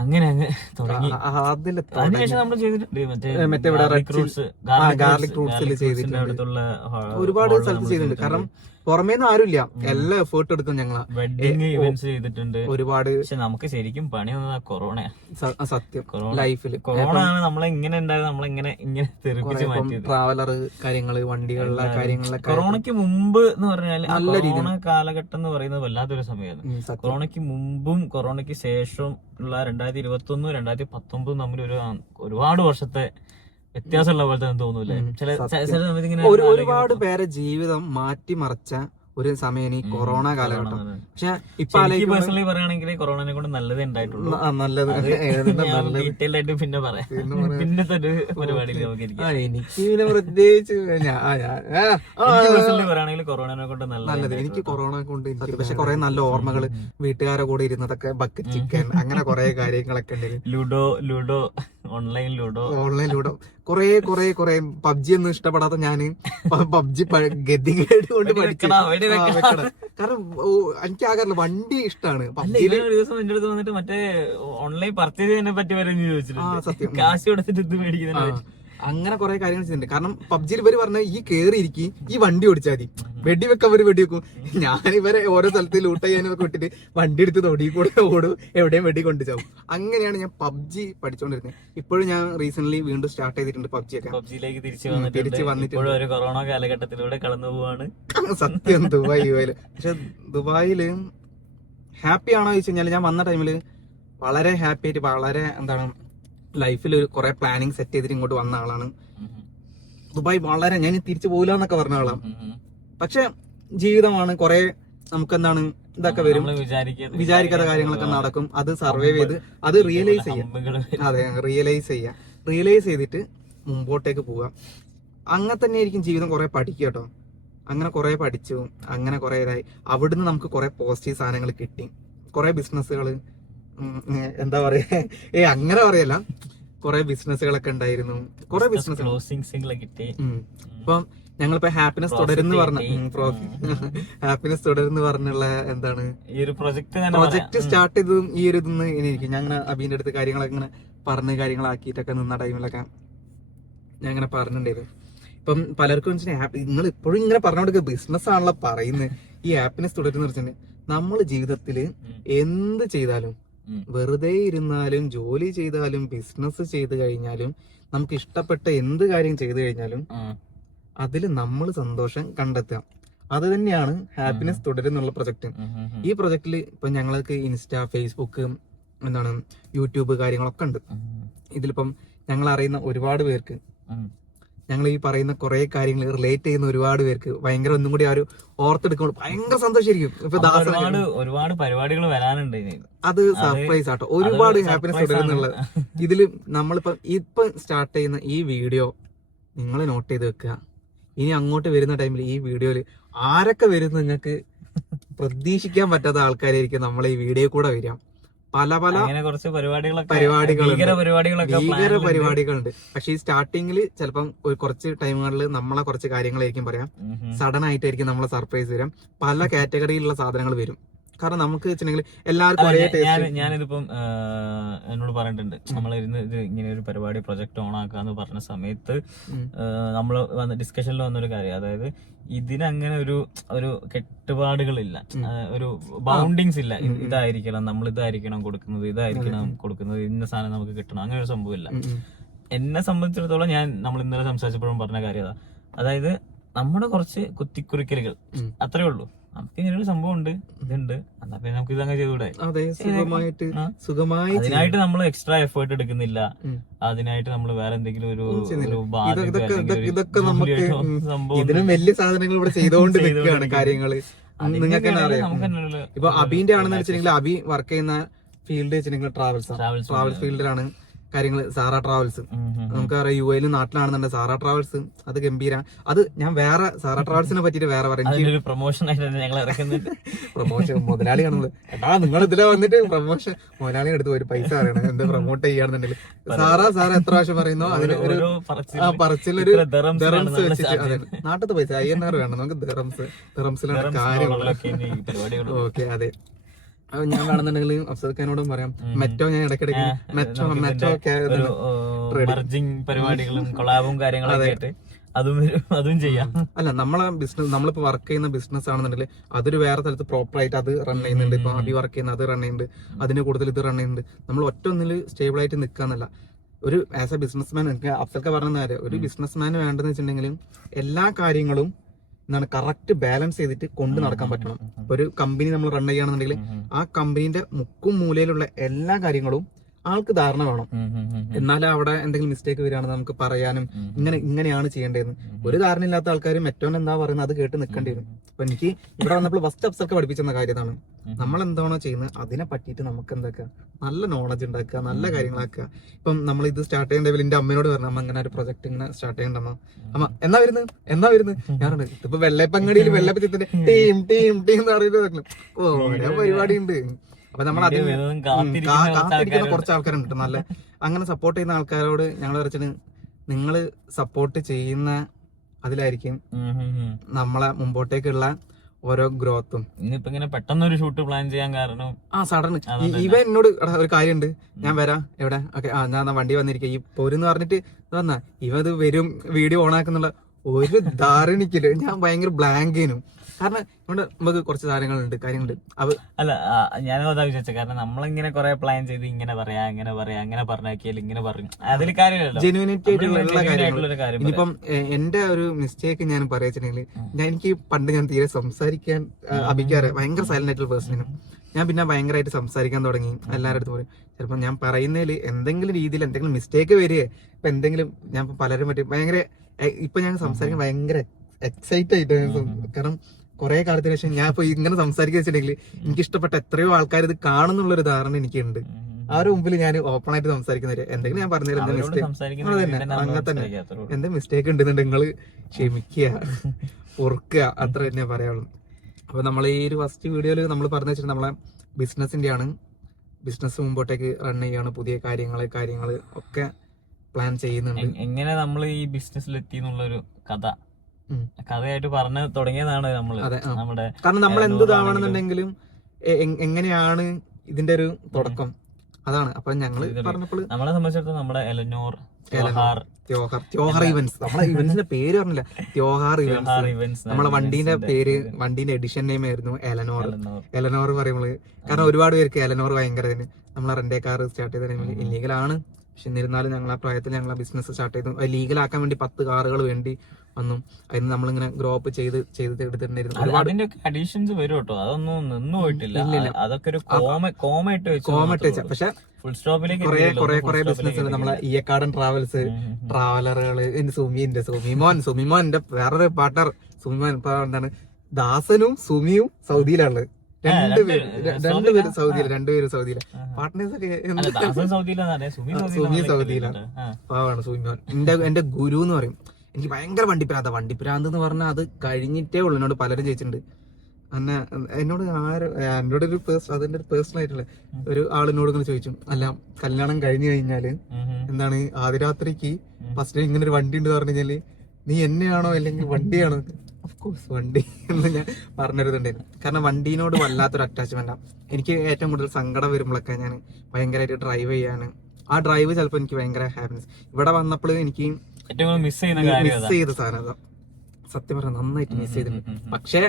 അങ്ങനെ അങ്ങ് തുടങ്ങി. അതില് അതിനുശേഷം നമ്മൾ ചെയ്തിട്ടുണ്ട് മറ്റേ ഇവിടെ ഗാർലിക് ഫ്രൂട്ട്സിൽ ചെയ്തിട്ടുണ്ട്. അടുത്തുള്ള ഒരുപാട് സ്ഥലത്ത് ചെയ്തിട്ടുണ്ട്. കാരണം പുറമേന്ന് ആരുമില്ല, എല്ലാ എഫേർട്ട് എടുക്കും ഞങ്ങളാ. വെഡിങ് ഇവന്റ്സ് ചെയ്തിട്ടുണ്ട് ഒരുപാട്. പക്ഷെ നമുക്ക് ശരിക്കും പണി വന്നത് കൊറോണ. സത്യം, ലൈഫില് കൊറോണ ആണ് നമ്മളെ ഇങ്ങനെ ഉണ്ടായത്, ഇങ്ങനെ തെറിപ്പിച്ച് മാറ്റിയത്. ട്രാവലർ കാര്യങ്ങള്, വണ്ടികളിലെ കാര്യങ്ങളിലൊക്കെ. കൊറോണയ്ക്ക് മുമ്പ് എന്ന് പറഞ്ഞാൽ കൊറോണ കാലഘട്ടം എന്ന് പറയുന്നത് വല്ലാത്തൊരു സമയമാണ്. കൊറോണയ്ക്ക് മുമ്പും കൊറോണയ്ക്ക് ശേഷവും ഉള്ള 2021 2019 തമ്മിൽ ഒരുപാട് വർഷത്തെ വ്യത്യാസമുള്ള പോലെ തന്നെ തോന്നൂല്ലേ? ഒരുപാട് പേരെ ജീവിതം മാറ്റിമറിച്ച ഒരു സമയം ഈ കൊറോണ കാലഘട്ടം. പക്ഷെ ഇപ്പൊ പേഴ്സണലി പറയുകയാണെങ്കിൽ കൊറോണനെ കൊണ്ട് നല്ലതേ ഉണ്ടായിട്ടുള്ളൂ. ഡീറ്റെയിൽ ആയിട്ട് പിന്നെ പറയാം. പിന്നത്തെ ഒരു പരിപാടിയിൽ നമുക്ക് എനിക്ക് പിന്നെ പ്രത്യേകിച്ച് പേഴ്സണലി പറയുകയാണെങ്കിൽ കൊറോണനെ കൊണ്ട് നല്ലത്. എനിക്ക് കൊറോണ കൊണ്ട് പക്ഷെ കുറെ നല്ല ഓർമ്മകള്, വീട്ടുകാരെ കൂടെ ഇരുന്നതൊക്കെ, ബക്കറ്റ് ചിക്കൻ, അങ്ങനെ കുറെ കാര്യങ്ങളൊക്കെ ഉണ്ട്. ലുഡോ ഓൺലൈൻ ലുഡോ കൊറേ പബ്ജി ഒന്നും ഇഷ്ടപ്പെടാത്ത ഞാന് പബ്ജി ഗതികേട് കൊണ്ട് പഠിക്കണം. കാരണം എനിക്ക് ആകാറില്ല, വണ്ടി ഇഷ്ടമാണ്. ഒരു ദിവസം എന്റെ അടുത്ത് വന്നിട്ട് മറ്റേ ഓൺലൈൻ പർച്ചേസ് ചെയ്യാനെ പറ്റി വരെ ചോദിച്ചിട്ടുണ്ട്. കാശ് കൊടുത്തിട്ട് ഇത് മേടിക്കുന്ന അങ്ങനെ കുറെ കാര്യങ്ങൾ ചെയ്യുന്നുണ്ട്. കാരണം പബ്ജിയിൽ ഇവര് പറഞ്ഞ ഈ കേറിയിരിക്കും, ഈ വണ്ടി ഓടിച്ചാൽ മതി, വെടിവെക്കാൻ അവര് വെടിവെക്കും. ഞാനിവരെ ഓരോ സ്ഥലത്ത് ലൂട്ട് ചെയ്യാനൊക്കെ വിട്ടിട്ട് വണ്ടി എടുത്ത് തൊടി കൂടെ ഓടും, എവിടെയും വെടി കൊണ്ട് ചാവും. അങ്ങനെയാണ് ഞാൻ പബ്ജി പഠിച്ചോണ്ടിരുന്നത്. ഇപ്പോഴും ഞാൻ റീസെന്റ് വീണ്ടും സ്റ്റാർട്ട് ചെയ്തിട്ടുണ്ട് പബ്ജി ഒക്കെ. പബ്ജിയിലേക്ക് തിരിച്ചു വന്നിട്ടുണ്ട്. ഒരു കൊറോണ കാലഘട്ടത്തിലൂടെ കടന്നു പോവാണ്. സത്യം, ദുബായില്. പക്ഷെ ദുബായില് ഹാപ്പി ആണോ ചോദിച്ചു കഴിഞ്ഞാൽ, ഞാൻ വന്ന ടൈമില് വളരെ ഹാപ്പി ആയിട്ട്, വളരെ എന്താണ് ലൈഫിൽ ഒരു കുറെ പ്ലാനിങ് സെറ്റ് ചെയ്തിട്ട് ഇങ്ങോട്ട് വന്ന ആളാണ്. ദുബായ് വളരെ, ഞാൻ തിരിച്ചു പോകില്ല എന്നൊക്കെ പറഞ്ഞ ആളാണ്. പക്ഷെ ജീവിതമാണ്, കുറെ നമുക്ക് എന്താണ് ഇതൊക്കെ വരും, വിചാരിക്കാത്ത കാര്യങ്ങളൊക്കെ നടക്കും. അത് സർവൈവ് ചെയ്ത് അത് റിയലൈസ് ചെയ്യാം. അതെ, റിയലൈസ് ചെയ്തിട്ട് മുമ്പോട്ടേക്ക് പോവാം. അങ്ങനെ തന്നെ ആയിരിക്കും ജീവിതം. കുറെ പഠിക്കുക കേട്ടോ, അങ്ങനെ കുറെ പഠിച്ചു, അങ്ങനെ കുറെ ഇതായി. അവിടുന്ന് നമുക്ക് കുറെ പോസിറ്റീവ് സാധനങ്ങൾ കിട്ടി. കുറെ ബിസിനസ്സുകള്, എന്താ പറയാ, അങ്ങനെ പറയല്ല, കുറെ ബിസിനസ്സുകളൊക്കെ ഉണ്ടായിരുന്നു. കുറെ ബിസിനസ് കിട്ടി. ഇപ്പം ഞങ്ങളിപ്പോ ഹാപ്പിനെസ് തുടരുന്ന് പറഞ്ഞുള്ള എന്താണ് ഈ ഒരു പ്രൊജക്ട് സ്റ്റാർട്ട് ചെയ്തതും ഈ ഒരു ഇതെന്ന് ഇരിക്കും. ഞാൻ അബീന്റെ അടുത്ത് കാര്യങ്ങളൊക്കെ ഇങ്ങനെ പറഞ്ഞ് കാര്യങ്ങളാക്കിയിട്ടൊക്കെ നിന്ന ടൈമിലൊക്കെ ഞാൻ ഇങ്ങനെ പറഞ്ഞിട്ടുണ്ടായിരുന്നു. ഇപ്പം പലർക്കും നിങ്ങൾ ഇപ്പോഴും ഇങ്ങനെ പറഞ്ഞുകൊടുക്കുക ബിസിനസ് ആണല്ലോ പറയുന്നത്. ഈ ഹാപ്പിനെസ് തുടരുന്ന വെച്ചിട്ടുണ്ടെങ്കിൽ നമ്മൾ ജീവിതത്തില് എന്ത് ചെയ്താലും, വെറുതെ ഇരുന്നാലും, ജോലി ചെയ്താലും, ബിസിനസ് ചെയ്ത് കഴിഞ്ഞാലും, നമുക്ക് ഇഷ്ടപ്പെട്ട എന്ത് കാര്യം ചെയ്തു കഴിഞ്ഞാലും അതിൽ നമ്മൾ സന്തോഷം കണ്ടെത്തുക. അത് തന്നെയാണ് ഹാപ്പിനെസ് തുടരുന്നുള്ള പ്രൊജക്ട്. ഈ പ്രൊജക്റ്റില് ഇപ്പൊ ഞങ്ങൾക്ക് ഇൻസ്റ്റ, ഫേസ്ബുക്ക്, എന്താണ് യൂട്യൂബ് കാര്യങ്ങളൊക്കെ ഉണ്ട്. ഇതിലിപ്പം ഞങ്ങൾ അറിയുന്ന ഒരുപാട് പേർക്ക്, ഞങ്ങൾ ഈ പറയുന്ന കുറെ കാര്യങ്ങൾ റിലേറ്റ് ചെയ്യുന്ന ഒരുപാട് പേർക്ക് ഭയങ്കര ഒന്നും കൂടി ആ ഒരു ഓർത്തെടുക്കുമ്പോൾ ഭയങ്കര സന്തോഷമായിരിക്കും. ഇപ്പൊ ഒരുപാട് പരിപാടികൾ വരാനുണ്ട്. അത് സർപ്രൈസ് ആട്ടോ, ഒരുപാട് ഹാപ്പിനെസ് തുടരുന്നുള്ളത്. ഇതില് ഇപ്പൊ സ്റ്റാർട്ട് ചെയ്യുന്ന ഈ വീഡിയോ നിങ്ങൾ നോട്ട് ചെയ്ത് വെക്കുക. ഇനി അങ്ങോട്ട് വരുന്ന ടൈമിൽ ഈ വീഡിയോയില് ആരൊക്കെ വരും നിങ്ങൾക്ക് പ്രതീക്ഷിക്കാൻ പറ്റാത്ത ആൾക്കാരായിരിക്കും നമ്മളെ ഈ വീഡിയോ കൂടെ വരിക. പല കുറച്ച് പരിപാടികളുണ്ട്. പക്ഷെ ഈ സ്റ്റാർട്ടിങ്ങില് ചിലപ്പം കുറച്ച് ടൈമുകളിൽ നമ്മളെ കുറച്ച് കാര്യങ്ങളായിരിക്കും പറയാം. സഡൻ ആയിട്ടായിരിക്കും നമ്മളെ സർപ്രൈസ് വരാം. പല കാറ്റഗറിയിലുള്ള സാധനങ്ങൾ വരും. കാരണം നമുക്ക് വെച്ചിട്ടുണ്ടെങ്കിൽ എല്ലാവർക്കും ഞാനിതിപ്പം എന്നോട് പറഞ്ഞിട്ടുണ്ട്, നമ്മളിരുന്ന് ഇത് ഇങ്ങനെ ഒരു പരിപാടി പ്രൊജക്ട് ഓൺ ആക്കാന്ന് പറഞ്ഞ സമയത്ത് നമ്മൾ ഡിസ്കഷനിൽ വന്നൊരു കാര്യം, അതായത് ഇതിനങ്ങനെ ഒരു കെട്ടുപാടുകളില്ല, ഒരു ബൗണ്ടിങ്സ് ഇല്ല. ഇതായിരിക്കണം, നമ്മൾ ഇതായിരിക്കണം കൊടുക്കുന്നത്, ഇന്ന സാധനം നമുക്ക് കിട്ടണം, അങ്ങനെ ഒരു സംഭവമില്ല. എന്നെ സംബന്ധിച്ചിടത്തോളം നമ്മൾ ഇന്നലെ സംസാരിച്ചപ്പോഴും പറഞ്ഞ കാര്യം അതായത് നമ്മുടെ കുറച്ച് കുത്തിക്കുറിക്കലുകൾ അത്രേ ഉള്ളൂ. നമുക്ക് ഇങ്ങനെ ഒരു സംഭവം ഉണ്ട്, ഇതുണ്ട്, എന്നാ പിന്നെ നമുക്ക് ഇതങ്ങനെ ചെയ്തുകൂടെ? അതിനായിട്ട് നമ്മൾ എക്സ്ട്രാ എഫേർട്ട് എടുക്കുന്നില്ല. അതിനായിട്ട് നമ്മൾ വേറെ എന്തെങ്കിലും ഒരു ഇതിനും വലിയ സാധനങ്ങൾ ഇവിടെ ചെയ്തുകൊണ്ട് നിൽക്കുകയാണ് കാര്യങ്ങള്. നിങ്ങൾക്ക് തന്നെ അറിയാം. ഇപ്പൊ അബീന്റെ ആണെന്ന് വെച്ചിട്ടുണ്ടെങ്കിൽ അബി വർക്ക് ചെയ്യുന്ന ഫീൽഡ് വെച്ചിട്ടുണ്ടെങ്കിൽ ട്രാവൽ ഫീൽഡിലാണ് കാര്യങ്ങൾ. സാറ ട്രാവൽസ് നമുക്കറിയാം, യു എയിലും നാട്ടിലാണെന്നുണ്ടെങ്കിൽ സാറ ട്രാവൽസ് അത് ഗംഭീര. അത് ഞാൻ വേറെ സാറ ട്രാവൽസിനെ പറ്റിട്ട് വേറെ പറയും. പ്രൊമോഷൻ മുതലാളി കാണുന്നത് നിങ്ങൾ ഇതിലെ വന്നിട്ട് പ്രൊമോഷൻ മുതലാളി എടുത്ത് ഒരു പൈസ അറിയണം എന്ത് പ്രൊമോട്ട് ചെയ്യാണെന്നുണ്ടെങ്കിൽ. സാറ എത്ര പ്രാവശ്യം പറയുന്നോ അതിന് ഒരു പറച്ചിലൊരു ദറംസ് വെച്ചിട്ട്, അതെ നാട്ടിലത്തെ പൈസ INR വേണം നമുക്ക്, ദറംസിലാണ് കാര്യങ്ങളൊക്കെ. ഓക്കെ, അതെ. ഞാൻ കാണുന്നുണ്ടെങ്കിൽ അഫ്സൽഖാനോടും പറയാം, മെറ്റോ ഞാൻ ഇടയ്ക്കിടയ്ക്ക് മെറ്റോ പരിപാടികളും കൊളാബും കാര്യങ്ങളൊക്കെ ആയിട്ട് അതും ചെയ്യാം. അല്ല, നമ്മളെ ബിസിനസ്, നമ്മളിപ്പോ വർക്ക് ചെയ്യുന്ന ബിസിനസ് ആണെന്നുണ്ടെങ്കിൽ അതൊരു വേറെ സ്ഥലത്ത് പ്രോപ്പർ ആയിട്ട് അത് റൺ ചെയ്യുന്നുണ്ട്. ഇപ്പൊ അബി വർക്ക് ചെയ്യുന്ന അത് റൺ ചെയ്യുന്നുണ്ട്, അതിന് കൂടുതൽ ഇത് റൺ ചെയ്യുന്നുണ്ട്. നമ്മൾ ഒറ്റ ഒന്നിൽ സ്റ്റേബിൾ ആയിട്ട് നിൽക്കാന്നല്ല. ഒരു ആസ് എ ബിസിനസ്മാൻ, എനിക്ക് അഫ്സൽക്ക പറഞ്ഞ കാര്യം, ഒരു ബിസിനസ്മാന് വേണ്ടതെന്ന് വെച്ചിട്ടുണ്ടെങ്കിലും എല്ലാ കാര്യങ്ങളും എന്താണ് കറക്റ്റ് ബാലൻസ് ചെയ്തിട്ട് കൊണ്ട് നടക്കാൻ പറ്റണം. ഒരു കമ്പനി നമ്മൾ റൺ ചെയ്യുകയാണെന്നുണ്ടെങ്കിൽ ആ കമ്പനീന്റെ മുക്കും മൂലയിലുള്ള എല്ലാ കാര്യങ്ങളും ആൾക്ക് ധാരണ വേണം. എന്നാലും അവിടെ എന്തെങ്കിലും മിസ്റ്റേക്ക് വരികയാണെന്ന് നമുക്ക് പറയാനും ഇങ്ങനെയാണ് ചെയ്യേണ്ടതെന്ന്. ഒരു ധാരണ ഇല്ലാത്ത ആൾക്കാർ മെറ്റോൻ എന്താ പറയുന്നത് അത് കേട്ട് നിൽക്കേണ്ടി വരും. അപ്പൊ എനിക്ക് ഇവിടെ വന്നപ്പോൾ ഫസ്റ്റ് അഫ്സൽക്ക പഠിപ്പിച്ചെന്ന കാര്യമാണ്, നമ്മൾ എന്താണോ ചെയ്യുന്നത് അതിനെ പറ്റിയിട്ട് നമുക്ക് എന്താക്കുക, നല്ല നോളജ് ഉണ്ടാക്കുക, നല്ല കാര്യങ്ങളാക്കുക. ഇപ്പം നമ്മൾ ഇത് സ്റ്റാർട്ട് ചെയ്യുന്ന ടൈമിൽ എന്റെ അമ്മയോട് പറഞ്ഞു, അമ്മ അങ്ങനെ ഒരു പ്രൊജക്ട് ഇങ്ങനെ സ്റ്റാർട്ട് ചെയ്യണ്ടമ്മ, അമ്മ എന്നാ വരുന്നത് ഞാനുണ്ട്. ഇപ്പൊ വെള്ളപ്പങ്ങടിയിൽ വെള്ളപ്പത്തിന്റെ ടീം ടീം ടീം എന്ന് പറയുന്നത് ഓരോ പരിപാടി ഉണ്ട്. അപ്പൊ നമ്മൾ അതിൽ കാത്തിരിക്കുന്ന കുറച്ച് ആൾക്കാരുണ്ട് നല്ല അങ്ങനെ സപ്പോർട്ട് ചെയ്യുന്ന ആൾക്കാരോട് ഞങ്ങൾ വെച്ചിട്ട് നിങ്ങൾ സപ്പോർട്ട് ചെയ്യുന്ന അതിലായിരിക്കും നമ്മളെ മുമ്പോട്ടേക്കുള്ള ഓരോ ഗ്രോത്തും. ഇന്നിപ്പോ ഇങ്ങനെ പെട്ടെന്നൊരു ഷൂട്ട് പ്ലാൻ ചെയ്യാൻ കാരണം സഡൻ ഇവ എന്നോട് ഒരു കാര്യമുണ്ട്, ഞാൻ വരാം എവിടെ, ഓക്കെ ഞാൻ വണ്ടി വന്നിരിക്കുക ഈ പോരെന്ന് പറഞ്ഞിട്ട് വന്നാ ഇവ ഇത് വരും വീഡിയോ ഓൺ ആക്കുന്നുള്ള ഒരു ധാരണക്കില്ല. ഞാൻ ഭയങ്കര ബ്ലാങ്കേനും, കാരണം ഇവിടെ നമുക്ക് കുറച്ച് കാര്യങ്ങളുണ്ട് അല്ല ഞാനും അതാ വിചാരിച്ചത്. കാരണം നമ്മളിങ്ങനെ കുറെ പ്ലാൻ ചെയ്ത് ഇങ്ങനെ പറയാ അങ്ങനെ പറഞ്ഞാക്കിയാൽ ഇങ്ങനെ പറഞ്ഞു അതിൽ കാര്യമില്ലല്ലോ, ജെന്യൂനിറ്റി ആയിട്ടുള്ള കാര്യം. ഇനിയിപ്പം എന്റെ ഒരു മിസ്റ്റേക്ക് ഞാൻ പറയാച്ചിട്ടുണ്ടെങ്കിൽ എനിക്ക് പണ്ട് ഞാൻ തീരെ സംസാരിക്കാൻ അഭിക്കാറ് ഭയങ്കര സൈലന്റ് ആയിട്ടുള്ള പേഴ്സണാണ്. ഞാൻ പിന്നെ ഭയങ്കരമായിട്ട് സംസാരിക്കാൻ തുടങ്ങി. എല്ലാവരുടെ അടുത്ത് പറയും ചിലപ്പോൾ ഞാൻ പറയുന്നതിൽ എന്തെങ്കിലും രീതിയിൽ എന്തെങ്കിലും മിസ്റ്റേക്ക് വരികയെ, ഇപ്പൊ എന്തെങ്കിലും ഞാൻ പലരും പറ്റി ഭയങ്കര ഇപ്പൊ ഞാൻ സംസാരിക്കാൻ ഭയങ്കര എക്സൈറ്റ് ആയിട്ട്, കാരണം കുറെ കാലത്തിന് ശേഷം ഞാൻ ഇപ്പൊ ഇങ്ങനെ സംസാരിക്കുക വെച്ചിട്ടുണ്ടെങ്കിൽ എനിക്ക് ഇഷ്ടപ്പെട്ട എത്രയോ ആൾക്കാർ ഇത് കാണുന്നുള്ള ഒരു ധാരണ എനിക്കുണ്ട്. ആ ഒരു മുമ്പിൽ ഞാൻ ഓപ്പൺ ആയിട്ട് സംസാരിക്കുന്നവര് എന്തെങ്കിലും ഞാൻ പറഞ്ഞുതരാം അങ്ങനെ തന്നെ എന്തെങ്കിലും മിസ്റ്റേക്ക് ഉണ്ടെന്നുണ്ടെങ്കിൽ നിങ്ങൾ ക്ഷമിക്കുക, പൊറുക്കുക, അത്ര തന്നെ പറയാനുള്ളൂ. അപ്പൊ നമ്മൾ ഈ ഒരു ഫസ്റ്റ് വീഡിയോയിൽ നമ്മൾ പറഞ്ഞു വെച്ചിട്ട് നമ്മളെ ബിസിനസിന്റെ ആണ്, ബിസിനസ് മുമ്പോട്ടേക്ക് റൺ ചെയ്യാണ്, പുതിയ കാര്യങ്ങൾ ഒക്കെ പ്ലാൻ ചെയ്യുന്നുണ്ട്. എങ്ങനെ നമ്മൾ ഈ ബിസിനസ്സിൽ എത്തി എന്നുള്ളൊരു കഥയായിട്ട് പറഞ്ഞു തുടങ്ങിയതാണ് നമ്മുടെ. കാരണം നമ്മൾ എന്താവണമെന്നുണ്ടെങ്കിലും എങ്ങനെയാണ് ഇതിന്റെ ഒരു തുടക്കം അതാണ്. അപ്പൊ ഞങ്ങള് പറഞ്ഞപ്പോൾ നമ്മളെ സംബന്ധിച്ചിടത്തോളം നമ്മുടെ എലനോർ ത്യോഹാർ ഇവന്റ്സ്, നമ്മളെ ഇവന്റ്സിന്റെ പേര് പറഞ്ഞില്ല, ത്യോഹാർ ഇവന്റ്സ്. നമ്മളെ വണ്ടീന്റെ പേര്, വണ്ടീന്റെ എഡിഷൻ നെയിം ആയിരുന്നു എലനോർ പറയുമ്പോൾ. കാരണം ഒരുപാട് പേർക്ക് എലനോർ ഭയങ്കര നമ്മളെ റെന്റേ കാർ സ്റ്റാർട്ട് ചെയ്ത ടൈമിൽ ഇല്ലീഗലാണ്. പക്ഷെ എന്നിരുന്നാലും ഞങ്ങൾ ആ പ്രായത്തിൽ ഞങ്ങൾ ബിസിനസ് സ്റ്റാർട്ട് ചെയ്തു. ലീഗലാക്കാൻ വേണ്ടി 10 കാറുകൾ വേണ്ടി വന്നു. അതിന് നമ്മളിങ്ങനെ ഗ്രോ അപ്പ് ചെയ്ത് എടുത്തിട്ടുണ്ടായിരുന്നു. ഒരുപാട് അഡീഷൻസ് വരും കേട്ടോ, അതൊന്നും നിന്ന് പോയിട്ടില്ല. അതൊക്കെ ഒരു കോമായിട്ട് വെച്ചു. പക്ഷെ ഫുൾ സ്റ്റോപ്പിലേക്ക് കുറെ ബിസിനസ് ഉണ്ട്. നമ്മളെ ഇയക്കാടൻ ട്രാവൽസ്, ട്രാവലറുകള്, സുമിമോന്റെ വേറൊരു പാർട്ണർ സുമിമോൻ. ഇപ്പൊ എന്താണ് ദാസനും സുമിയും സൗദിയിലാണ്. രണ്ടുപേരും സൗദിയിലാണ്. പാർട്ട്നേഴ്സ് ഒക്കെ സുമി സൗദിയിലാണ്. പാവാണ് സുമിമോൻ. എന്റെ ഗുരു എന്ന് പറയും. എനിക്ക് ഭയങ്കര വണ്ടിപ്പിരാന്ത് എന്ന് പറഞ്ഞാൽ അത് കഴിഞ്ഞിട്ടേ ഉള്ളു. എന്നോട് പലരും ചോദിച്ചിട്ടുണ്ട്. എന്നോട് ഒരു അതിന്റെ ഒരു പേഴ്സണൽ ആയിട്ടുള്ള ഒരു ആളിനോട് ഇങ്ങനെ ചോദിച്ചു, അല്ല കല്യാണം കഴിഞ്ഞു കഴിഞ്ഞാല് എന്താണ് ആദ്യരാത്രിക്ക് ഫസ്റ്റ് ഇങ്ങനെ ഒരു വണ്ടി ഉണ്ട് പറഞ്ഞു കഴിഞ്ഞാല് നീ എന്നെയാണോ അല്ലെങ്കിൽ വണ്ടിയാണോ? ഓഫ്കോഴ്സ് വണ്ടി എന്ന് ഞാൻ പറഞ്ഞിരുന്നുണ്ടായിരുന്നു. കാരണം വണ്ടീനോട് വല്ലാത്തൊരു അറ്റാച്ച്മെന്റാണ് എനിക്ക്. ഏറ്റവും കൂടുതൽ സങ്കടം വരുമ്പോഴൊക്കെ ഞാൻ ഭയങ്കരമായിട്ട് ഡ്രൈവ് ചെയ്യാൻ, ആ ഡ്രൈവ് ചിലപ്പോൾ എനിക്ക് ഭയങ്കര ഹാപ്പിനെസ്. ഇവിടെ വന്നപ്പോൾ എനിക്ക് മിസ് ചെയ്ത സാധനം സത്യം പറഞ്ഞാൽ നന്നായിട്ട് മിസ് ചെയ്തിട്ടുണ്ട്. പക്ഷേ